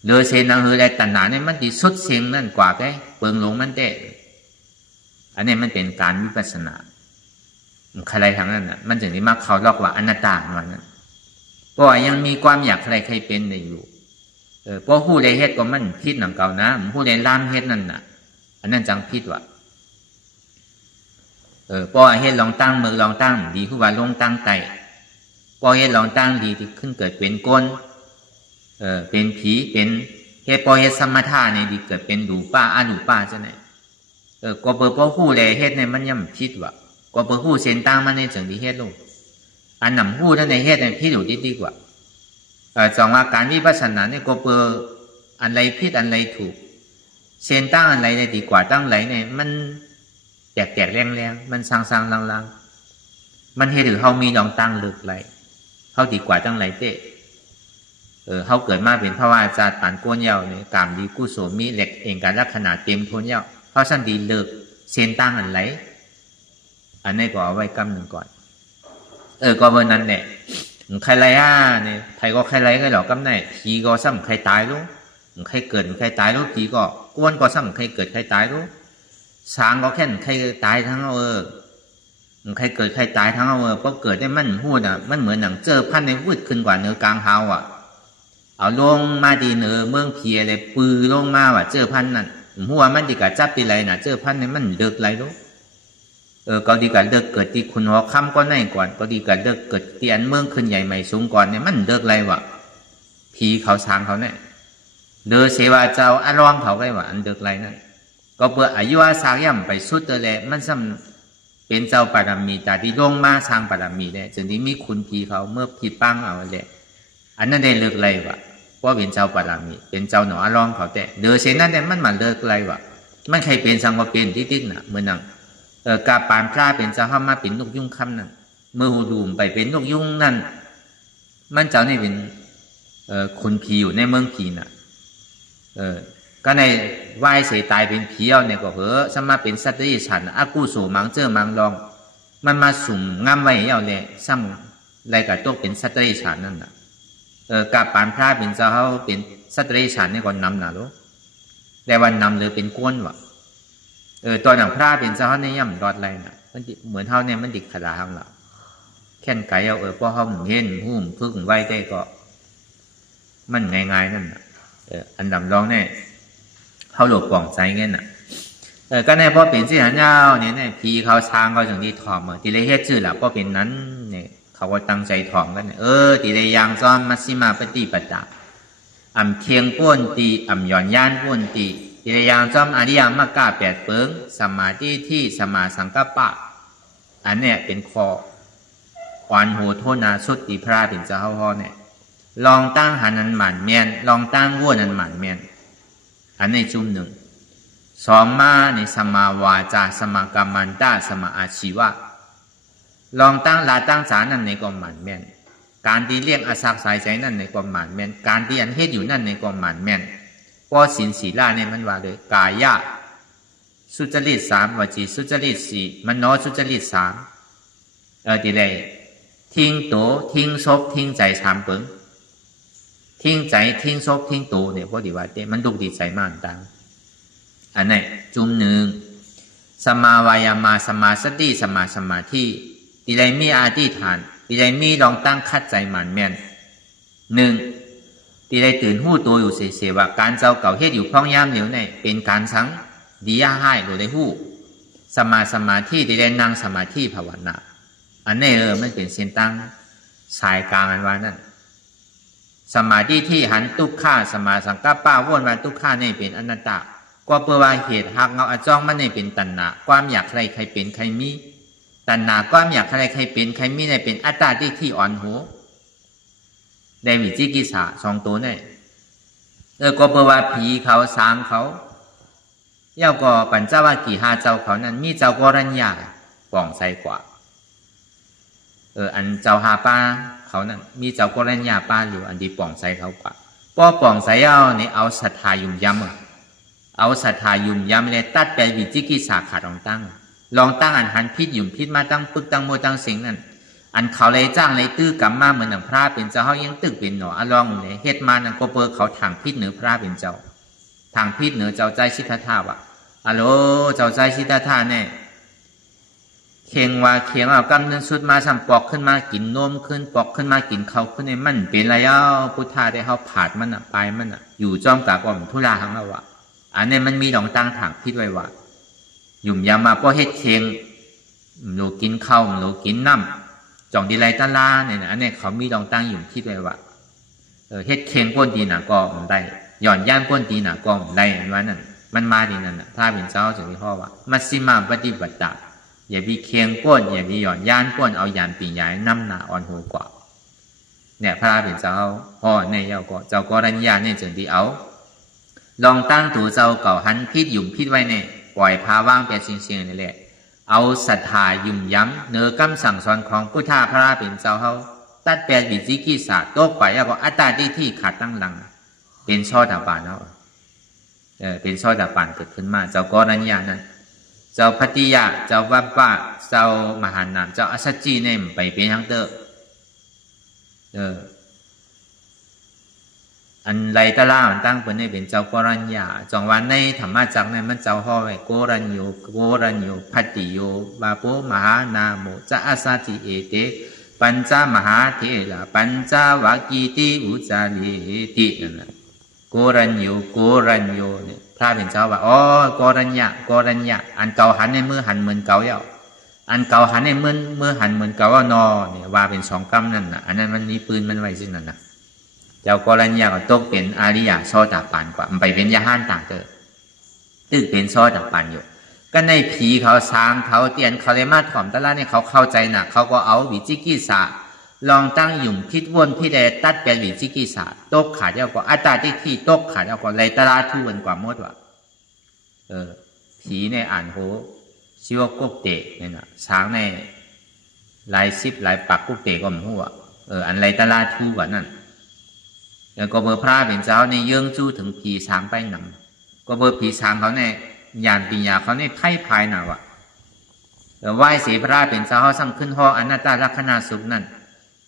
เลยเซนังเฮอไรตัณหาเนี่ยมันดีสุดเสียงนั่นกว่าแกเปิงหลงมันเตะอันนี้มันเป็นการวิปัสสนาใครทางนั้นน่ะมันถึงที่มาเขาลอกว่าอนัตตามันนั้นเพราะยังมีความอยากใครเป็นอยู่เพราะผู้ใดเฮ็ดก็มันผิดหนังเก่านะผู้ใดล่ามเฮ็ดนั่นน่ะอันนั้นจังผิดว่ะเพราะเฮ็ดลองตั้งมือลองตั้งดีคือว่าลงตั้งไตเพราะเฮ็ดลองตั้งดีที่ขึ้นเกิดเป็นก้นเป็นผีเป็นเฮ็ดพอเฮ็ดสมถะเนี่ยดีเกิดเป็นดูป้าอนุป้าจังไหนก็เปิดเพราะผู้ใดเฮ็ดเนี่ยมันย่ำผิดว่ะก็เปิดผู้เส้นตั้งมันในจังที่เฮ็ดลงอันนำผู้ท่านในเฮ็ดเนี่ยผิดอยู่ดีกว่าจองว่าการวิปัสสนาเนี่ยก็เปิดอันไรผิดอันไรถูกเส้นตั้งอันไรเนี่ยดีกว่าตั้งไรเนี่ยมันแตกแรงมันสร้างลังมันเฮ็ดหรือเขามีดองตั้งเลิกไรเขาดีกว่าตั้งไรเตะเขาเกิดมาเป็นพระวาจาปานก้นเยาเนี่ยกามดีกุโสมีเหล็กเองการลักษณะเต็มทนเยาเพราะสั้นดีเลิกเส้นตั้งอันไรอันนี้ก็เอาไว้กำหนึ่งก่อนก็เบอร์นั้นเนี่ยใครไรเนี่ยใครก็ใครไรก็หรอกกำไหนผีก็ซ้ำใครตายรู้ใครเกิดใครตายรู้ผีก็ก้นก็ซ้ำใครเกิดใครตายรู้ช้างก็แค่ใครตายทั้งใครเกิดใครตายทั้งเพราะเกิดได้มันพูดมันเหมือนหนังเจอพันในวืดขึ้นกว่าเนื้อกลางเท้าเอาลงมาดีเนื้อเมืองเพียเลยปือลงมาเจอพันนั่นหัวมันดีกว่าจับปีไรน่ะเจอพันเนี่ยมันเลิกไรรู้ก็ดีกว่าเลิกเกิดที่คุณหัวค่ำก็ในก่อนก็ดีกว่าเลิกเกิดที่อันเมืองขึ้นใหญ่ใหม่สูงก่อนเนี่ยมันเลิกไรวะผีเขาช้างเขาเนี่ยเดือเสวาเจ้าอารองเขาไงวะอันเลิกไรนั่นก็เปิดอายุอาสาย่ำไปสุดเลยมันซ้ำเป็นเจ้าปารามีแต่ที่ลงมาสร้างปารามีเนี่ยจนที่มีคุณผีเขาเมื่อผีปั้งเอาเลยอันนั้นได้เลิกไรวะเพราะเป็นเจ้าปารามีเป็นเจ้าหนออารองเขาแต่เดือเสนั้นเนี่ยมันมาเลิกไรวะมันใครเป็นสังว่าเป็นที่น่ะเหมือนนั่งกาปานพระเป็นเจ้าเข้ามาเป็นนกยุ่งคำนั่นเมื่อหูดูมไปเป็นนกยุ่งนั่นมันเจ้านี่เป็นคุณผีอยู่ในเมืองผีน่ะก็ในวายเสียตายเป็นผีเอาเนี่ยก็สมาเป็นสัตว์ที่ฉันอากูโสมังเจอมังลองมันมาสุ่มงามไว้เอาเนี่ยซ้ำไรกับตัวเป็นสัตว์ที่ฉันนั่นน่ะกาปานพระเป็นเจ้าเขาเป็นสัตว์ที่ฉันเนี่ยก่อนนำน่ะรู้แต่วันนำเลยเป็นก้นวะตอนหนังพระเป็นเจ้าเนี่ยย่ำรอดไรน่ะมันเหมือนเท่าเนี่ยมันดิกขดาข้างหลังแค่นไก่เอาเพราะเขาเห็นหุ่มพึ่งไว้ได้ก็มันง่ายๆนั่นน่ะอันดำรองเนี่ยเขาหลบกล่องใจเงี้ยน่ะก็ในเพราะเป็นสิ่งหันยาวเนี่ยผีเขาช้างเขาถึงที่ถอมที่เลยเฮ็ดชื่อแหละเพราะเป็นนั้นเนี่ยเขา เขาก็ตั้งใจถ่องกันตีได้ยางจอมมัชฌิมาปฏิปทาเคียงป้วนตีหย่อนย่านป้วนตีตีได้ยางจอมอริยมรรค8เปิงสมาธิที่สมาสังกัปปะอันเนี้ยเป็นข้ออ่อนโหโทนาสุดตีพระเป็นเจ้าพ่อเนี่ยลองตั้งหันนันหมันเมียนลองตั้งวัวนันหมันเมียนอันในจุ่มหนึ่งสองมาในสมาวาจาสมากรรมันตาสมาอาชีวะลองตั้งลาตั้งสานั่นในกองหมันเมียนการที่เรียกอาศักสายใจนั่นในกองหมันเมียนการที่อันเฮ็ดอยู่นั่นในกองหมันเมียนป้อศีลศีลาเนี่ยมันว่าเลยกายะสุจริต3วจีสุจริต4มโนสุจริต3ทีไรทิ้งตัวทิ้งศพทิ้งใจ3เปิงทิ้งใจทิ้งศพทิ้งตัวเนี่ยพอดีว่ามันดุดีใจมากต่างอันไหนจุ่มหนึ่งสมาวายามาสมาสติสมาสมาธิตีไรมีอาธิฐานตีไรมีลองตั้งคัดใจหมันแม่นหนึ่งตีไรตื่นหู้ตัวอยู่เสียว่าการเจ้าเก่าเฮ็ดอยู่พ้องย่ามเหนียวเนี่ยเป็นการสังดียาให้โดยได้หู้สมาสมาธิตีไรนั่งสมาธิภาวนาอันนี้มันเป็นเส้นตั้งสายกลางอันว่านั่นสมาธิที่หันทุกข้าสมาสังกัปปะวนว่าทุกข้านี่เป็นอนัตตาก็เพื่อว่าเหตุหักเงาอจ้องมันนี่เป็นตัณหาความอยากใครใครเป็นใครมีตัณหาความอยากใครใครเป็นใครมีนี่เป็นอัตตาที่อ่อนหัวได้วิจิกิจฉา2ตัวนี่ก็เพื่อว่าผีเขาสางเขาเย้าก็ปัญจวัคคีย์5เจ้าเขานั้นมีเจ้ากรัญญาป่องใสกว่าอันเจ้าหาป้าเขานั่นมีเจ้ากรัญญาป้าอยู่อันดีป่องใสเขากว่าป้อป่องใสเอาเนี่ยเอาศรัทธายุ่มย่ำเอาศรัทธายุ่มย่ำเลยตัดไปวิจิกิจฉาขาดลองตั้งอันหันพิษยุ่มพิษมาตั้งปึกตั้งโมตั้งสิงนั่นอันเขาเลยจ้างเลยตื้อกรรมมาเหมือนหนังพระเป็นเจ้าเขายังตึกเป็นหนอลองเลยเฮ็ดมานั่นก็เปิดเขาทางพิษเหนือพระเป็นเจ้าทางพิษเหนือเจ้าใจสิทธาท่าวะอะโลเจ้าใจสิทธาท่าเนี่ยเคียงเอากำเนิดสุดมาสั่งปอกขึ้นมากินนมขึ้นปอกขึ้นมากินเขาขึ้นในมันเป็นไรพุทธาได้เขาผาดมันปลายมันอยู่จอมกากอมทุลาหังเราอันนี้มันมีดองตั้งทางพิษไว้ว่ายุ่มยามาเพราะเฮ็ดเคียงหนูกินข้าวหนูกินน้ำจ่องดีไรตะลาเนี่ยอันนี้เขามีดองตั้งยุ่มพิษไว้ว่าเฮ็ดเคียงก้นดีหนาก็มันได้หย่อนย่านก้นดีหนาก็มันได้อันว่านั่นมันมาดีนั่นถ้าเป็นเจ้าถึงที่พ่อว่ามัชฌิมาปฏิบัติตาอย่ามีเคียงก้นอย่ามีหย่อนย่านก้นเอายานปีย้ายน้ำหนาอ่อนหัวกว่าเนี่ยพระเป็นเจ้าพ่อในเจ้าก็รัญญาเนี่ยจึงที่เอาลองตั้งตัวเจ้าเก่าหันพิษยุ่มพิษไว้เนี่ยปล่อยพาว่างแปดเสียงนี่แหละเอาศรัทธายุ่มย้ำเนื้อกำสั่งสอนของพุทธาพระเป็นเจ้าเขาตัดแปดวิจิกิจฉาโต๊ะไปแล้วก็อัตตาที่ขาดตั้งหลังเป็นช่อดาบานเนาะเป็นช่อดาบานเกิดขึ้นมาเจ้าก็รัญญานั่นเจ้าพัติยะเจ้าวัปปะเจ้ามหานามเจ้าอัสสจีเนี่ยไปเป็นทั้งเตออันไรตะล่ามันตั้งเป็นเจ้ากรัญญาจองวันในธรรมะจักเนี่ยมันเจ้าห่อไว้โกรัญโยพัตติโยบาโปมหานาโมจะอัสสจิเอเตปัญจมหาเถระปัญจวัคคีติอุจาริตินั่นแหละโกรัญโยเนี่ยพระเป็นเจ้าว่าโกรัญญาอันเก่าหันในมือหันเหมือนเก่าแล้วอันเก่าหันในมือหันเหมือนเก่านอเนี่ยว่าเป็น2กรรมนั่นน่ะอันนั้นมันมีปืนมันไว้ซึ่งนั่นน่ะเจ้ากรัญญาก็ตกเป็นอริยะโสดาปันกว่ามันไปเป็นยะห้านต่างตึกเป็นโสดาปันอยู่ก็ในผีเขาสางเขาเตียนเขาเลยมาถ่อมตะละเนี่ยเขาเข้าใจหนักเขาก็เอาวิจิกิจฉาลองตั้งยุ่มพิษวนพี่แดตัดเป็นวิจิกิจฉาตกขาดแล้วก็อัตตาที่ตกขาดแล้วก็เลยตะลาทุวนกว่าหมดว่ะผีในอ่านโหชื่อว่ากุ๊กเตะเนี่ยนะช้างในลายซิบลายปักกุ๊กเตะก็มันหัวอันไรตะลาทุกว่านั่นแล้วก็เบอร์พระเป็นเจ้าในเยื่องจู้ถึงผีช้างไปหนังก็เบอร์ผีช้างเขาในยานปิญญาเขาในไพ่พายหนาวะไหว้เสพระเป็นเจ้าเขาสั่งขึ้นห้ออนัตตลักษณะสุขนั่น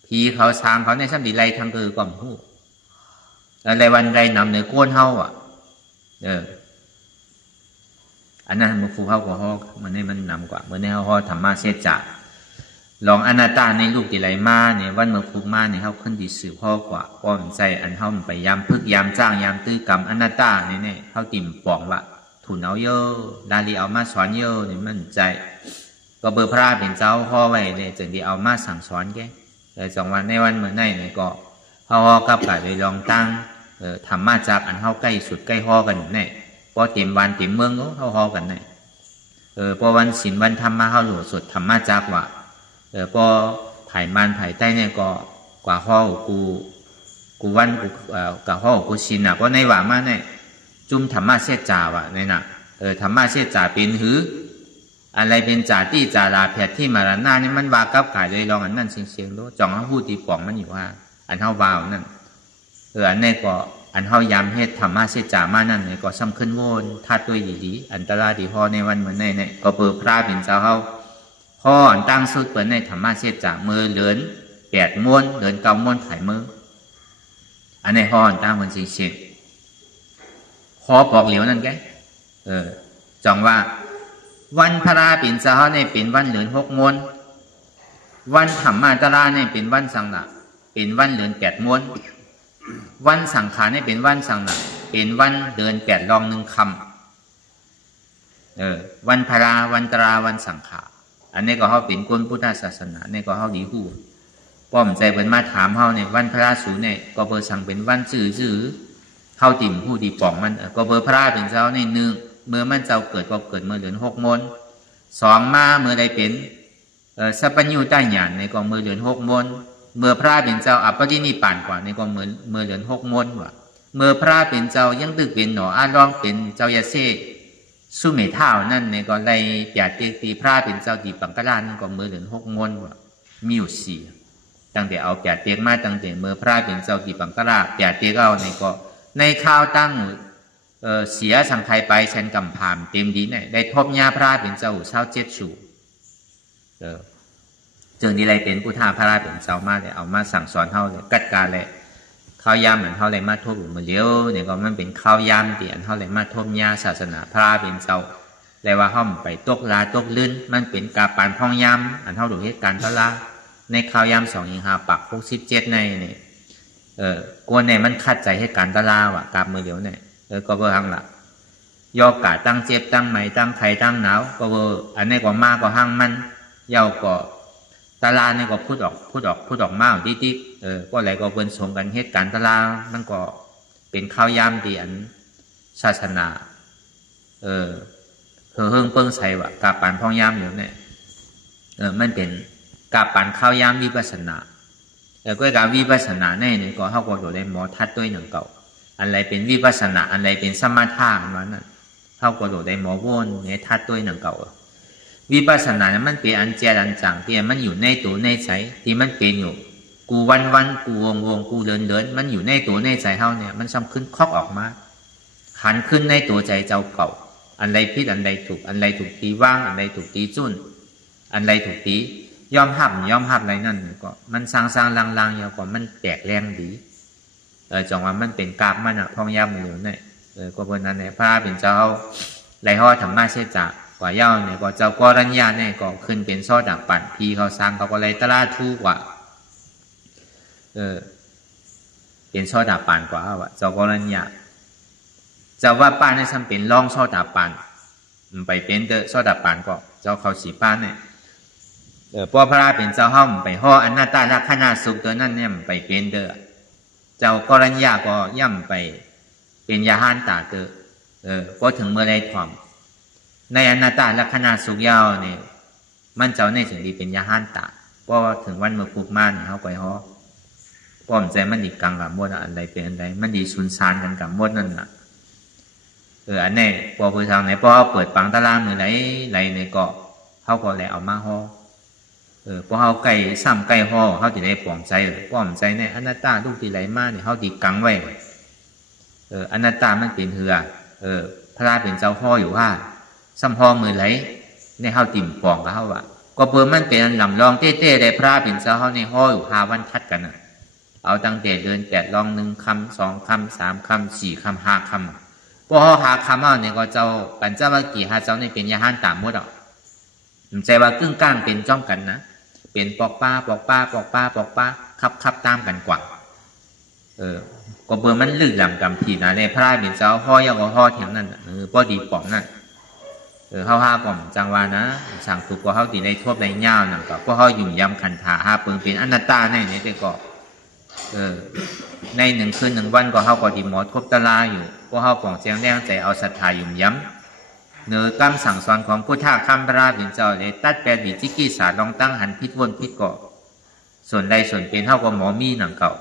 ผีเขาช้างเขาในสัมดีไรทางเกลือกล่อมหูอะไรวันไรนำเนื้อก้นเฮาอันนั้นมันฟูเข้ากับห้อมันให้มันนำกว่าเมื่อในห้อธรรมะเสจจะลองอนัตตาในลูกติไรมาเนี่ยวันเมื่อฟูมาเนี่ยเขาขึ้นดีสื่อพ่อกว่าป้อมใจอันเขาไปยามพึกยามจ้างยามตื้อกรรมอนัตตาเนี่ยเขาติ่มปองว่าถุนเอาเยอะดาลีเอามาสอนเยอะเนี่ยมันใจก็เบอร์พระเป็นเจ้าพ่อไว้เนี่ยจึงที่เอามาสั่งสอนแก จังว่าในวันเมื่อไหร่เนี่ยก็เฮากับกะเลยลองตั้งธรรมะจากอันเฮาใกล้สุดใกล้ฮอกันเนี่ยพอเต็มวันเต็มเมืองเฮาฮอกันเนี่ยพอวันศีลวันธรรมะเฮาหลวสุดธรรมะจากว่าพอถ่ายมันถ่ายใต้เนี่ยก็กว่าฮอกูวันกูกับฮอกูศีลน่ะเพราะในว่ามาเนี่ยจุ่มธรรมะเสียจ่าว่ะเนี่ยน่ะธรรมะเสียจ่าเป็นหืออะไรเป็นจ่าที่จ่าลาแผดที่มารานานี่มันว่ากับกายเลยลองอันนั้นเสียงๆดูจ่องเฮาพูดตีป่องมันอยู่ว่าอันเฮาว่านั่นอันนี้ก็อันเฮายามเฮ็ดธรรมะเสียจ่ามานั่นเนี่ยก็สำคัญโวนทัดด้วยดีๆอันตรายดีพอในวันเหมือนในเนี่ยก็เปิดพระเป็นเจ้าเฮาพ่ออันตั้งสุดเปิดในธรรมะเสียจ่ามือเหลือน8 ม้วนเหลือน9 ม้วนไถมืออันนี้พ่ออันตั้งมันเสียงขอบอกเหลียวนั่นแกจองว่าวันพระเป็นเจ้าเนี่ยเป็นวันเหลือน6 ม้วนวันธรรมะตราเนี่ยเป็นวันสังฆะเป็นวันเหลือน8 ม้วนวันสังขารเนี่ยเป็นวันสังฆะเป็นวันเดือน8 รอง 1 คำวันพระวันตราวันสังขารอันนี้ก็เขาเป็นคนพุทธศาสนาเนี่ยก็เขาดีหูป้อมใจเป็นมาถามเขาเนี่ยวันพระสูเนี่ยก็เบอร์สั่งเป็นวันซื่อเข้าติ่มผู้ดีป่องมันก็เบอร์พระเป็นเจ้าในหนึ่งเมื่อมันเจ้าเกิดก็เกิดเมื่อเหลือน6 ม้วน2มาเมื่อใดเป็นสัพพัญญูใต้หยานในก็เมื่อเหลือน6 ม้วนเมื่อพระเป็นเจ้าอัปปตินิพพานกว่าในก็เมื่อเหลือน6 ม้วนว่าเมื่อพระเป็นเจ้ายังตึกเป็นหนออาร้องเป็นเจ้ายาเซสุเมธาวนั่นในก็เลยเปียเตตีพระเป็นเจ้าดีปังกลานนั่นก็เมื่อเหลือน6 ม้วนว่ามีอยู่4ตั้งแต่เอาเปียเตกมาตั้งแต่เมื่อพระเป็นเจ้าดีปังกลาเปียเตกเอาในก็ในข้าวตั้งเสียสังไทยไปเช่นกำพามเต็มดีเนี่ยได้ทบญาพระเป็นเจ้า27 สู่จึงดีเลยเป็นผู้ท่าพระเป็นเจ้ามาเลยเอามาสั่งสอนเท่าเลยกัดการเลยข้าวยามเหมือนเท่าเลยมาทบมือเลี้ยวเนี่ยก็มันเป็นข้าวยามที่อันเท่าเลยมาทบญาศาสนาพระเป็นเจ้าแต่ว่าห้อมไปตกลาตกลื่นมันเป็นกาปานพ่องยามอันเท่าดูเหตุการณ์พระลาในข้าวยาม2 ปัก67ในเนี่ยกวนเนี่ยมันคัดใจให้การตะลาว่ะกาบมือเดียวเนี่ยก็เบอร์หังละยอกกะตั้งเจ็บตั้งไหมตั้งไข่ตั้งหนาวก็เบอร์อันนี้ก็มากก็หังมันเย้าก็ตะลาเนี่ยก็พูดออกมากดิ๊กก็อะไรก็เป็นสมกันเหตุการณ์ตะลามันก็เป็นข้าวยามดีอันศาสนาเฮิงเปิ้งใส่ว่ะกาบปันพ่องยามอยู่เนี่ยมันเป็นกาบปันข้าวยามวิปัสสนาก็การวิปัสสนาเนี่ยก็เขาก็โดดได้หมอทัดด้วยหนังเก่าอะไรเป็นวิปัสสนาอะไรเป็นสมถะมันนั่นเขาก็โดดได้หมอวนเนี่ยทัดด้วยหนังเก่าวิปัสสนามันเป็นอันเจริญจังที่มันอยู่ในตัวในใจที่มันเป็นอยู่กูวันกูวงกูเดินมันอยู่ในตัวในใจเขาเนี่ยมันซ้ำขึ้นคอกออกมาขันขึ้นในตัวใจเจ้าเก่าอันใดผิดอันใดถูกอันใดถูกตีว่างอันใดถูกตีจุ้นอันใดถูกตียอมหับอะไรนั่นก็มันสร้างลางๆอย่างก็มันแตกแรงดีจังว่ามันเป็นกาบมันพองยามอยู่เนี่ยก็บนนั้นเนี่ยพระเป็นเจ้าไรห่อธรรมะเชจากกว่าเย้าเนี่ยก็เจ้ากรัญญาเนี่ยก็ขึ้นเป็นซอดักปั่นพีเขาสร้างเขาก็เลยตลาดทูกว่าเป็นซอดักปั่นกว่าว่าเจ้ากรัญญาจะว่าป้าเนี่ยซ้ำเป็นร่องซอดักปั่นไปเป็นซอดักปั่นก็เจ้าเขาสีป้าเนี่ยพอพระเป็นเจ้าห้อมไปห่ออนัตตาลักขณะสุขตัวนั้นเนี่ยไปเป็นเจ้ากรัญญาก็ย่ำไปเป็นยาหันตาก็ถึงเมื่อไรถ่อมในอนัตตาลักขณะสุขยาวเนี่ยมันเจ้าในถึงดีเป็นยาหันตาก็ถึงวันเมื่อปุกม่านเขาไปห่อป้อมใจมันดีกังกับมดอะไรเป็นอะไรมันดีสุนซานกันกับมดนั่นน่ะอันนี้พอพูดทางไหนพอเปิดปังตารางมือไหลในเกาะเขาก็เลยเอามาห่อพอเขาไก่ซ้ำไก่ห่อเขาจะได้ป้อมใจเนี่ยอนัตตาลูกที่ไหลมาเนี่ยเขาดีกังไว้อนัตตามันเป็นเหือพระเป็นเจ้าห่ออยู่ว่าซ้ำห่อมือไหลในเขาติ่มป้องกับเขาว่าก็เปิดมันเป็นลำลองเต้ได้พระเป็นเจ้าเขาในห่ออยู่5 วันทัดกันเอาตั้งแต่เดิน8 รอง 1 คำ 2 คำ 3 คำ 4 คำ 5 คำพอเขาหาคำเอาเนี่ยก็เจ้าปัญจวัคคีย์เจ้าเนี่ยเป็นยาหันตามหมดอ่ะผมใจว่ากึ่งกลางเป็นจ้องกันนะเป็นปอกป้าขับตามกันกว่าก็เบอร์มันลึกหลำกำผีนะในพระเป็นเจ้าห่อยก็ห่อแถวนั้นพอดีปองนั่น เขาห้าก่อมจังวานะสั่งถูกก็เขาตีในทั่วในเงาหนังก็เขาหยุ่มยำขันถาห้าเปิงเป็นอนัตตาในนี้แต่ก็ในหนึ่งคืนหนึ่งวันก็เขาก็ดีหมอทบตะลาอยู่ก็เขาปองแจงแรงใจเอาศรัทธาหยุ่มย้ำเนื้อกำสั่งสอนของพุทธะคำพระเป็นเจ้าเลยตัดแปดวิจิกิสาลองตั้งหันพิษวนพิษเกาะส่วนใดส่วนเป็นเขาก็หมอมีหนังเก่า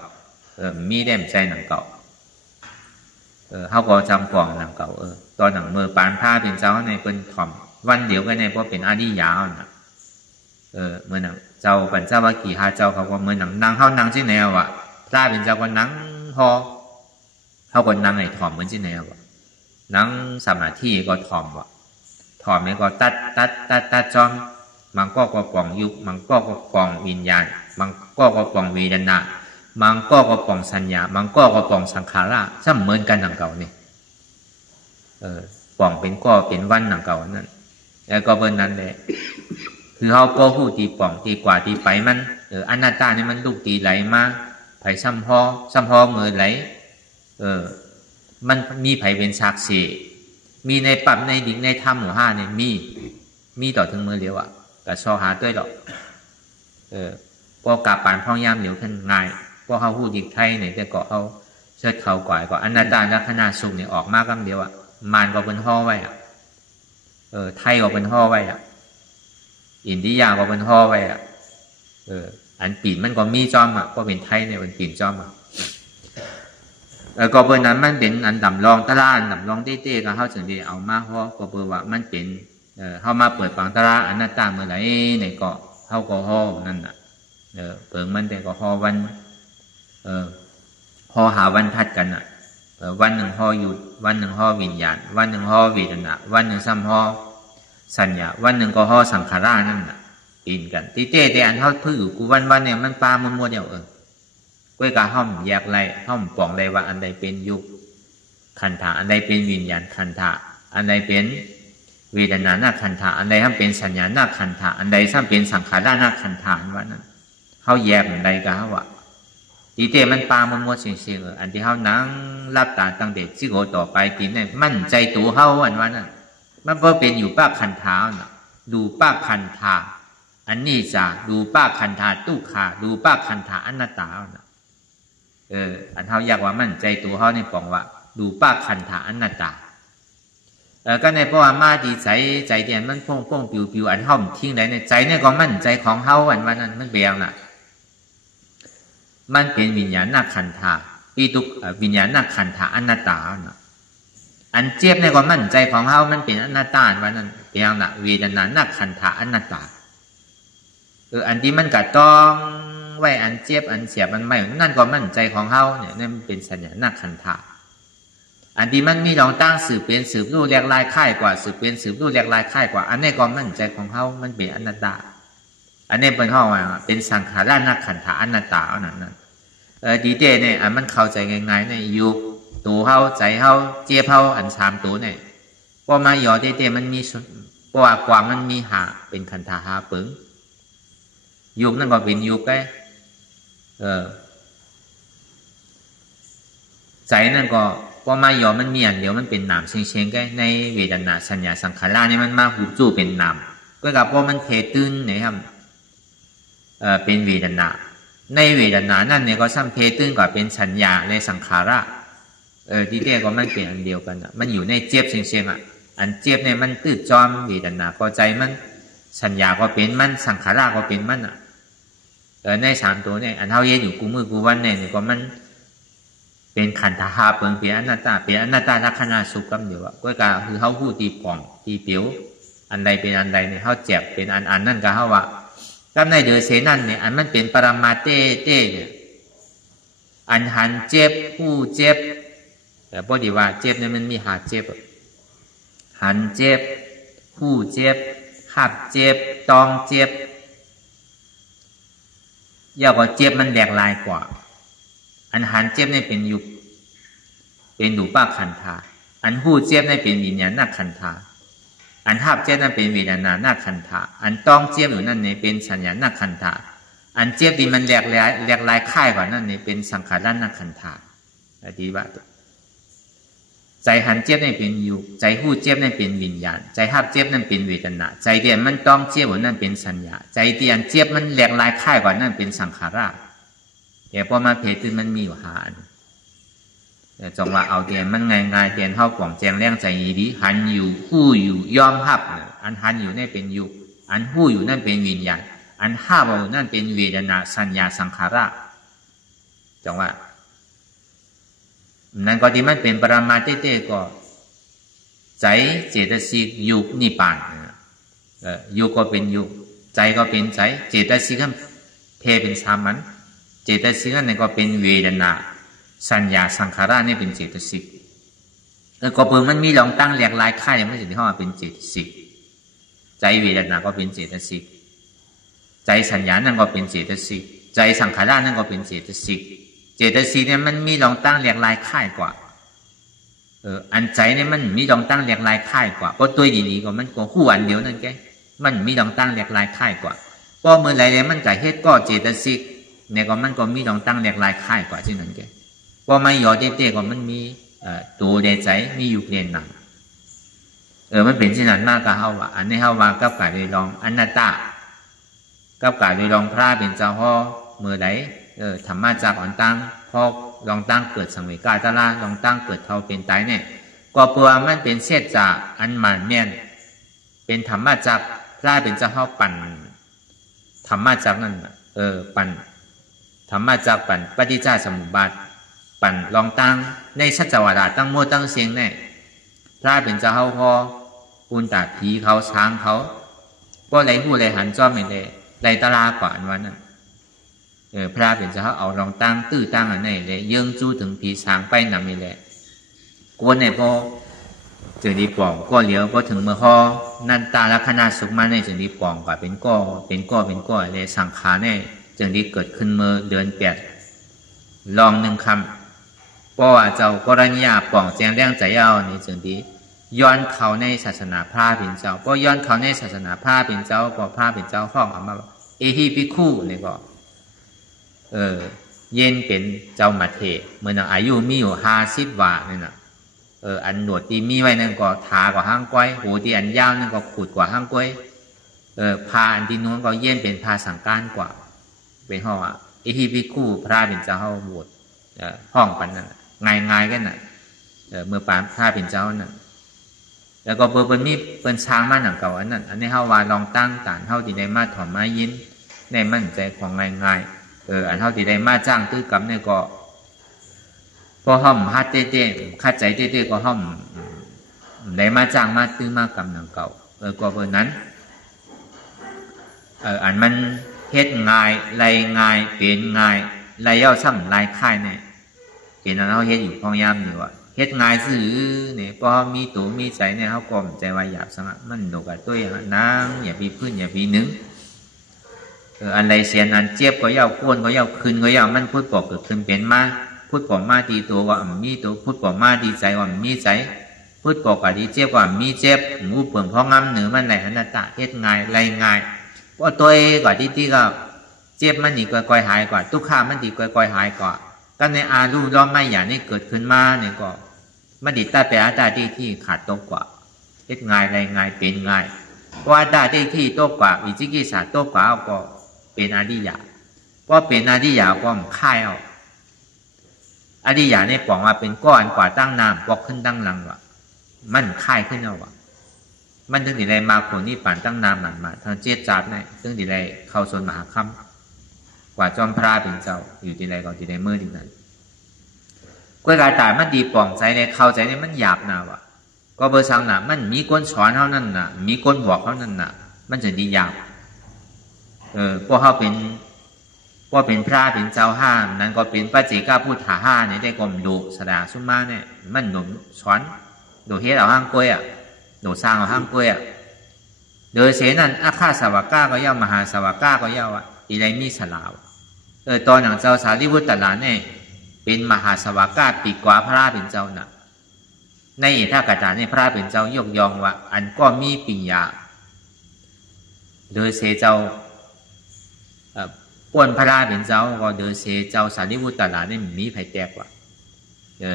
มีแดมใจหนังเก่าเขาก็จำกล่องหนังเก่าตอนหนังมือปานผ้าเป็นเจ้าในเป็นถ่อมวันเดียวกันในเพราะเป็นอาดิยาวนะเมื่อหนังเจ้าปัญจวัคคีย์หาเจ้าเขาก็เมื่อหนังนางเขานางที่แนวอ่ะพระเป็นเจ้าก็นังพอเขาก็นางไอ้ถ่อมเหมือนที่แนวอ่ะนังสมาธิก็ถ่อมว่ะถ่อมนี่ก็ตัดจอมมันก็ปองยุบมันก็ปองวิญญาณมันก็ปองเวทนามันก็ปองสัญญามันก็ปองสังขารซ้ำเหมือนกันหนังเก่านี่ปองเป็นก็เป็นวันหนังเก่านั่นแล้วก็เบิ่นนั้นแหละคือเขาก็ผู้ตีปองตีกว่าตีไปมันอนัตตาเนี่ยมันลูกตีไหลมาไผ่ซ้ำพอมือไหลมันมีไผ่เป็นฉากเสียมีในปั๊บในดิ่งในถ้ำหมู่ห้าเนี่ยมีต่อถึงมือเดียวอ่ะกับชอหาด้วยหรอกพอกาปานพ่อยามเหลียวขึ้นง่ายพอเขาพูดอีกไทยเนี่ยแต่ก็เขาเชิดเขาก่อยก็อนัตตาลักษณะสุขเนี่ยออกมากำเดียวอ่ะมานก็เป็นห่อไว้อ่ะไทยก็เป็นห่อไว้อ่ะอินเดียก็เป็นห่อไว้อ่ะอันปีนมันก็มีจอมอ่ะก็เป็นไทยเนี่ยเป็นปีนจอมอ่ะก็เบอร์นั้นมันเป็นอันดำรองตลาดดำรองเต้ๆก็เขาถึงได้เอามาเพราะก็เบอร์ว่ามันเป็นเขามาเปิดปังตลาดอนัตตาเมื่อไหร่เนี่ยก็เขาก็ห่อนั่นน่ะเปิงมันแต่ก็ห่อวันห่อหาวันทัดกันอ่ะวันหนึ่งห่อหยุดวันหนึ่งห่อวิญญาณวันหนึ่งห่อเวทนาวันหนึ่งซ้ำห่อสัญญาวันหนึ่งก็ห่อสังขารนั่นน่ะปีนกันตีเต้แต่อันเขาพื้นอยู่กูวันเนี่ยมันปลามัวเดียวก้วยกาห้อมแยกไรห้อมปองไรว่าอันใดเป็นยุคขันธะอันใดเป็นวิญญาณขันธะอันใดเป็นเวทนาหน้าขันธะอันใดห้ามเป็นสัญญาหน้าขันธะอันใดซ้ำเป็นสังขารหน้าขันธะว่านั้นเขาแยกอันใดก็เขาว่าตีเต้มันปลามัวเสียงอันที่เขานั่งรับตาตั้งเด็กซิโกต่อไปกินเนี่ยมั่นใจตัวเขาอันว่านั้นมันก็เป็นอยู่ป้าขันธะน่ะดูป้าขันธะอันนี้จะดูป้าขันธะตุขาดูป้าขันธะอนัตตาน่ะอันเขาอยากว่ามั่นใจตัวเขาในปองว่าดูป้าขันธะอนัตตาก็ในเพราะว่ามาดีใจเดียนมันป้งปิวอันเขาทิ้งไหนในใจเนี่ยก็มั่นใจของเขาอันว่านั้นมันเบียงน่ะมันเป็นวิญญาณนักขันธะปีตุกวิญญาณนักขันธะอนัตตาน่ะอันเจี๊ยบเนี่ยก็มั่นใจของเขามันเป็นอนัตตาอันว่านั้นเบียงน่ะเวทนานักขันธะอนัตตาอันที่มันกะต้องไว้อันเจ็บอันเสียบอันไม่นั่นก็มั่นใจของเขาเนี่ยนั่นเป็นสัญญาณขันธะอันที่มันมีลองตั้งสืบเป็นสืบรู้แหลกลายค่ายกว่าสืบเป็นสืบรู้แหลกลายค่ายกว่าอันนี้ก็มั่นใจของเขามันเป็นอนัตตาอันนี้เป็นห้องว่าเป็นสังขารนักขันธะอนัตตาเอานั่นดีเดเนี่ยอันมันเข้าใจง่ายๆในยุคตัวเขาใจเขาเจี๊ยบเขาอันสามตัวเนี่ยพอมาหยอเดมันมีเพราะว่ากว่ามันมีหาเป็นขันธะหาเปิงยุคนั่นก็เป็นยุคใจนั่นก็พอมาหยอมันมีอันเดียวมันเป็นนามเชงในเวทนาสัญญาสังขารนี่มันมาหูจู่เป็นนามก็กับพอมันเพตื้นนะครับเป็นเวทนาในเวทนานั่นเนี่ยก็ซ้ำเพตื้นกว่าเป็นสัญญาในสังขารที่เรียกก็มันเป็นอันเดียวกันมันอยู่ในเจี๊ยบเชงอันเจี๊ยบเนี่ยมันตื้นจอมเวทนาก็ใจมันสัญญาก็เป็นมันสังขารก็เป็นมันในสามตัวเนี่ยอันเท่าเย็นอยู่กูมือกูวันเนี่ยก็มันเป็นขันธะเปิงเป็นอนัตตาเป็นอนัตตาลักษณะสุขกันอยู่ก็คือเขาพูดตีป่องตีเปียวอันใดเป็นอันใดเนี่ยเขาเจ็บเป็นอันนั่นก็เขาว่าก็ในเดือเสนั่นเนี่ยอันมันเป็นปรมาเต้เนี่ยอันหันเจ็บผู้เจ็บแต่พอดีว่าเจ็บเนี่ยมันมีหาเจ็บหันเจ็บผู้เจ็บขับเจ็บตองเจ็บยาวกว่าเจ็บมันแหลกลายกว่าอันหันเจ็บเนี่ยเป็นยุคเป็นดูป้าขันธาอันหู้เจ็บเนี่ยเป็นวิญญาณนักขันธาอันหับเจ็บนั่นเป็นเวทนานักขันธาอันต้องเจ็บอยู่นั่นเนี่ยเป็นสัญญานักขันธาอันเจ็บที่มันแหลกลายค่ายกว่านั่นเนี่ยเป็นสังขารนักขันธาดีว่า ใจหันเจ็บนั่นเป็นอยู่ใจหู้เจ็บนั่นเป็นวิญญาณใจหับเจ็บนั่นเป็นเวทนาใจเดียนมันต้องเจ็บนั่นเป็นสัญญาใจเดียนเจ็บมันแหลกลายค่ายกว่านั่นเป็นสังขารแต่พอมาเพศมันมีอยู่หาแต่จงว่าเอาเดียนมันง่ายๆเดียนเท่าของแจงแรงใจดีหันอยู่หู้อยู่ยอมหับอันหันอยู่นั่นเป็นอยู่อันหู้อยู่นั่นเป็นวิญญาณอันห้าบนั่นเป็นเวทนาสัญญาสังขารจงว่านั่นก็ที่มันเป็นปรมาเต้ๆก็ใจเจตสิกยุคนิพพานยุคก็เป็นยุคใจก็เป็นใจเจตสิกเทเป็นสามัญเจตสิกนั่นก็เป็นเวทนาสัญญาสังขารนี่เป็นเจตสิกก็เพิ่งมันมีลองตั้งแหลกลายค่ายมันจะที่ห้อเป็นเจตสิกใจเวทนาก็เป็นเจตสิกใจสัญญานั่นก็เป็นเจตสิกใจสังขารนั่นก็เป็นเจตสิกเจตสิกเนี่ยมันมีลองตั้งแหลกลายค่ายกว่าอันใจเนี่ยมันมีลองตั้งแหลกลายค่ายกว่าเพราะตัวดีๆก็มันก็หู้อันเดียวนั่นแกมันมีลองตั้งแหลกลายค่ายกว่าเพราะเมื่อไรเนี่ยมันก็เฮ็ดก็เจตสิกเนี่ยก็มันก็มีลองตั้งแหลกลายค่ายกว่าที่นั่นแกเพราะไม่หยอดเต้ๆก็มันมีตัวในใจมีอยู่เรียนหนังมันเป็นที่นั้นมากก็เฮาว่าอันนี้เฮาว่ากับกายโดยลองอนัตตากับกายโดยลองพระเป็นเจ้าพ่อเมื่อใดธรรมะจากอ่อนตั้งพอลองตั้งเกิดสังเวกาตละลองตั้งเกิดเท่าเป็นตายเนี่ยก็เพื่อมันเป็นเศษจากอันมันเมียนเป็นธรรมะจากพระเป็นเจ้าพ่อปั่นธรรมะจากนั่นปั่นธรรมะจากปั่นปฏิจจสมุปบาทปั่นลองตั้งในชัจวราตั้งโมตั้งเสียงเนี่ยพระเป็นเจ้าพ่อปุณตาผีเขาช้างเขาก็ไรหูไรหันจ้อมไม่ได้ไรตลากว่าอันวันนั้นพระเป็นเจ้าเอาลองตั้งตื้อตั้งอันไหนเลยยื่งจู้ถึงผีช้างไปนำนี่แหละกวนเนี่ยพอเจอดีปองก็เหลียวก็ถึงเมื่อพอนันตาลักษณะสุขมาในจึงดีปองกว่าเป็นก้อเลยสังขารเนี่ยจึงดีเกิดขึ้นเมื่อเดือน8ลองหนึ่งคำเพราะว่าเจ้ากรณียาปองแจงแรงใจเอานี่จึงดีย้อนเขาในศาสนาพระเป็นเจ้าก็ย้อนเขาในศาสนาพระเป็นเจ้าก็พระเป็นเจ้าห้องออกมาเอหิภิกขุนี่ก็เย็นเป็นเจ้ามาเทเมื่ออายุมีอยู่50 วาเนี่ยนะอันหนวดตีมีไว้นั่นก็ทากว่าห้างก้อยหูที่อันยาวนั่นก็ขุดกว่าห้างก้อยพาอันที่นู้นก็เย็นเป็นพาสังการกว่าเป็นห้องเอหิภิกขุพระเป็นเจ้าห้องบวชห้องปันนั่นง่ายกันน่ะเมื่อปานพระเป็นเจ้านั่นแล้วก็เปิ้นมีเปิ้นช้างมาหนังเก่าอันนั้นอันนี้เฮาว่าลองตั้งฐานเฮาที่ได้มาถ่อมมายินในมั่นใจของง่ายๆอันเฮาที่ได้มาจ้างตื้อกำเนี่ยก็พอห้อมฮัดเต้ๆคัดใจเต้ๆก็ห้อมได้มาจ้างมาตื้อมากำหนังเก่าก็เปิ้นนั้นอันมันเฮ็ดง่ายไล่ง่ายเป็นง่ายไล่ย่อซ้ำลายค่ายเนี่ยเป็นอันเฮาเฮ็ดอยู่พยายามอยู่ว่าเฮ็ดง่ายซื่อเนี่ยพอมีตัวมีใจเนี่ยเขาก็ใจว่าหยาบสังมันโดกับตัวอย่างนางอย่าปีพื้นอย่าปีหนึ่งอันไรเสียนอันเจ็บก็ย่าก้นก็ย่าคืนก็ย่ามันพูดบอกเกิดขึ้นเป็นมาพูดบอกมาดีตัวว่ามีตัวพูดบอกมาดีใจว่ามีใจพูดบอกว่าดีเจ็บว่ามีเจ็บงูเปิ่งพองำเหนือมันไหลอนัตตาเฮ็ดง่ายไรง่ายเพราะตัวกว่าที่ก็เจ็บมันดีก่อยหายกว่าทุกข้ามันดีก่อยหายกว่าก็ในอารูร้องไม่อย่างนี้เกิดขึ้นมาเนี่ยก็มันดิตาแปลตาที่ขาดตกกว่าเฮ็ดง่ายไรง่ายเป็นง่ายเพราะว่าตาที่ตกกว่าวิจิกิจฉาตกกว่าก็เป็นอริยะเพราะเป็นอริยะก็ค่ายเอาอริยะเนี่ยบอกว่าเป็นก้อนกว่าตั้งน้ำบอกขึ้นตั้งหลังว่ะมันค่ายขึ้นเอาว่ะมันถึงที่ไรมาผลนี่ปั่นตั้งน้ำหมันมาทางเจ็ดจัดเนี่ยถึงที่ไรเข้าส่วนมหาคัมกว่าจอมพระเป็นเจ้าอยู่ที่ไรก็ที่ไรเมื่อที่นั้นกล้วยกาตายมันดีป่องใจในเข้าใจในมันหยาบนะวะก็เบอร์สังน่ะมันมีก้นสอนเท่านั้นน่ะมีก้นบอกเท่านั้นน่ะมันจะดีหยาบพวกเขาเป็นพระเป็นเจ้าห้ามนั้นก็เป็นปัจเจกพุทธาห้าเนี่ยได้กลมดุสดาสุมาเนี่ยมันหนุนสอนดูเฮ็ดเอาห้างกล้วยดูสร้างเอาห้างกล้วยโดยเสนั้นอาคาสวากาก็ย่อมหาสวากาก็ย่อว่าอีไรมีสลาวตอนหนังเจ้าสารีบุตรตลาเนี่ยเป็นมหาสวากาปีกว่าพระเป็นเจ้าน่ะในท่ากระดาษในพระเป็นเจ้ายกยองว่าอันก็มีปิญญาโดยเสเจ้าป้วนพระเป็นเจ้าก็โดยเสเจ้าสารีบุตรตลาเนี่ยมีไผแตกว่า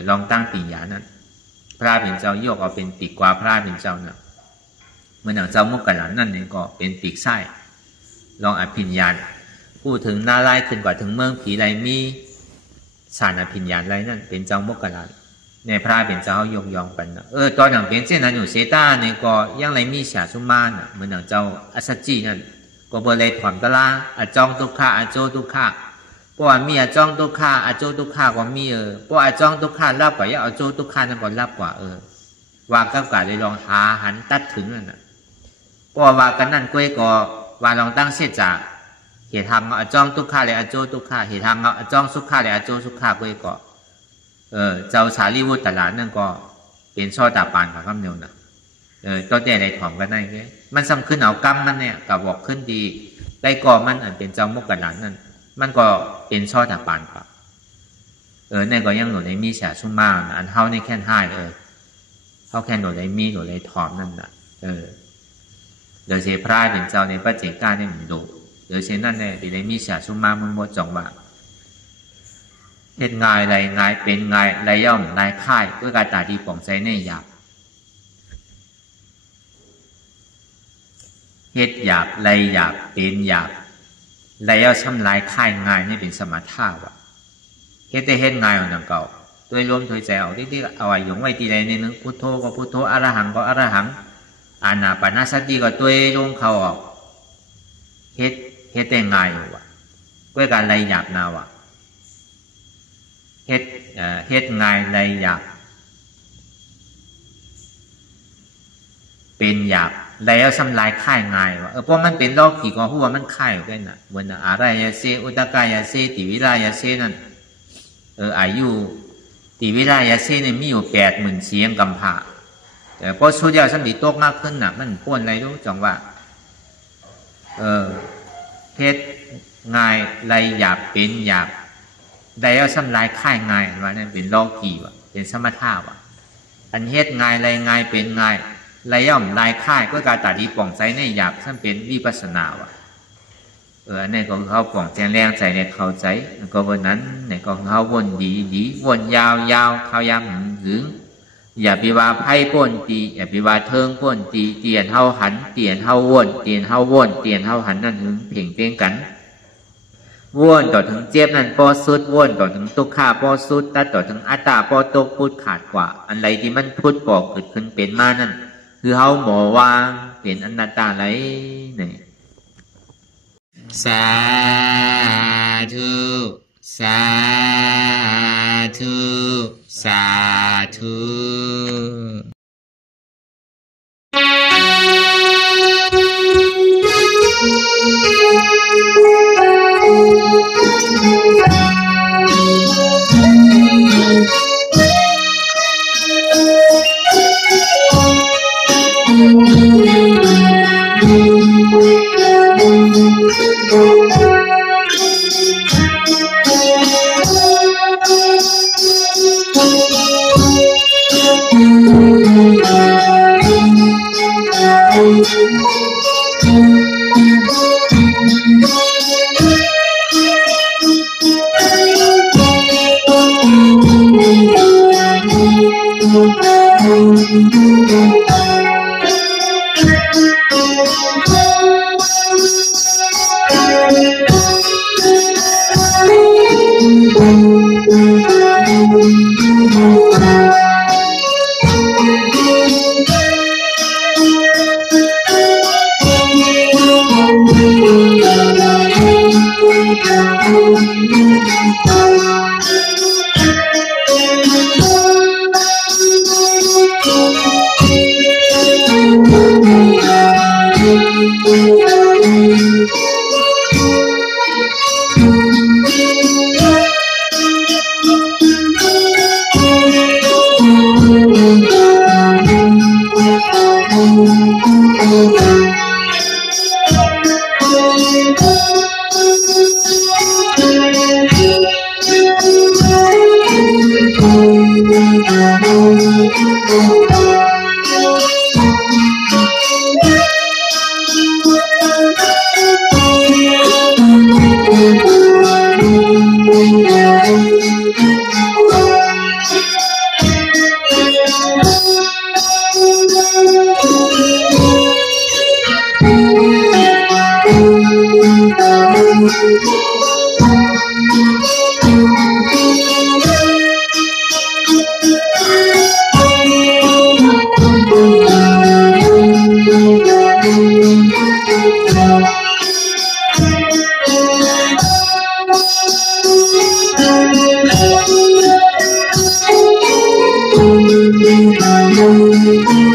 ลองตั้งปิญญานั้น พระเป็นเจ้าโยกเอาเป็นปีกกว่าพระเป็นเจ้าน่ะเมื่อหนังเจ้ามกกะหลันนั่นเองก็เป็นปีกไส้ลองอภิญญาณพูดถึงหน้าไล่ขึ้นกว่าถึงเมืองผีไรมีสารอภิญญาณไรนั่นเป็นเจ้ามกกะหลันในพระเป็นเจ้ายกยองปันนะตอนหนังเป็นเช่นนั้นอยู่เซต้าเนี่ยก็ยังไรมีเสียสุมาน่ะเหมือนหนังเจ้าอัศจีนั่นก็เบอร์เลยถอมตะลาอาจองตุกขะอาโจตุกขะเพราะว่ามีอาจองตุกขะอาโจตุกขะก็มีเพราะอาจองตุกขะรับกว่าอาโจตุกขะนั่นก็รับกว่าว่ากับกาเลยลองหาหันตัดถึงนั่นน่ะเพราะว่ากันนั่นก้อยก็ว่าลองตั้งเสียจากเหตุทางอาจองตุกขะเลยอาโจตุกขะเหตุทางอาจองสุขะเลยอาโจสุขะก้อยก็เจ้าสาลีวุฒิตลาดนั่นก็เป็นช่อตาปานกับคำเดียวนะตัวแต่ในถ่อมกันได้ไงมันสำคัญเอากรรมมันเนี่ยกับบอกขึ้นดีได้ก่อมันอันเป็นเจ้ามกกะหลันนั่นมันก็เป็นช่อตาปานกับเนี่ยก็ยังหนูในมีเสียชุ่มมากอันเท่าในแค่ห้าเขาแค่หนูในมีหนูในถ่อมนั่นน่ะเดี๋ยวเสียพระเป็นเจ้าในพระเจ้าก้าเนี่ยมันดูเดี๋ยวเช่นนั่นเนี่ยในมีเสียชุ่มมากมันหมดจงว่าเฮ็ดง่ายไรง่ายเป็นง่ายไรย่อมไรค่ายด้วยการตาดีป่องใจในหยาบเฮ็ดหยาบไรหยาบเป็นหยาบไรย่อมช้ำลายค่ายง่ายนี่เป็นสมถะวะเฮ็ดได้เฮ็ดง่ายของนังเก่าด้วยรวมถอยใจเอาที่เอาไว้ยงไว้ที่ใดในนึงพุทโธก็พุทโธอรหังก็อรหังอานาปานสติก็ตัวลงเขาออกเฮ็ดได้ง่ายวะด้วยการไรหยาบนาวะเฮ็ดง่ายไรหยาบเป็นหยาบแล้วทำลายค่ายง่ายวะเพราะมันเป็นโรคผีก็หัวมันค่ายอยู่ด้วยน่ะเหมือนอะไรยาเซอุตกายาเซติวิรายาเซนั่นอายุติวิรายาเซเนี่ยมีอยู่80,000เสียงกำพาแต่พอสุดยอดสมิตกมากขึ้นน่ะมันป้วนอะไรรู้จังว่าเฮ็ดง่ายไรหยาบเป็นหยาบได้เอาทำลายค่ายง่ายว่านั่นเป็นโลกีวะเป็นสมถะวะอันเฮ็ดง่ายไรง่ายเป็นง่ายไรย่อมลายค่ายก็การตัดดีป่องใจในหยาบท่านเป็นวิปัสสนาวะในของเขาป่องแจงแรงใจในเข้าใจก็วันนั้นในของเขาวนดีวนยาวเขายำถึงอย่าไปว่าไพ่ป้นตีอย่าไปว่าเทิงป้นตีเตียนเท่าหันเตียนเท่าวนเตียนเท่าวนเตียนเท่าหันนั่นถึงเพ่งเป้งกันว่นต่อถึงเจ็บนั่นปอสุดว่นต่อถึงตุกขาปอสุดตัดต่อถึงอัตตาปอตกพูดขาดกว่าอันไรที่มันพูดปอกเกิดขึ้นเป็นมานั่นคือเฮาหมอวางเป็นอนัตตาไรเนี่ยสาธุสาธุสาธุ Thank you.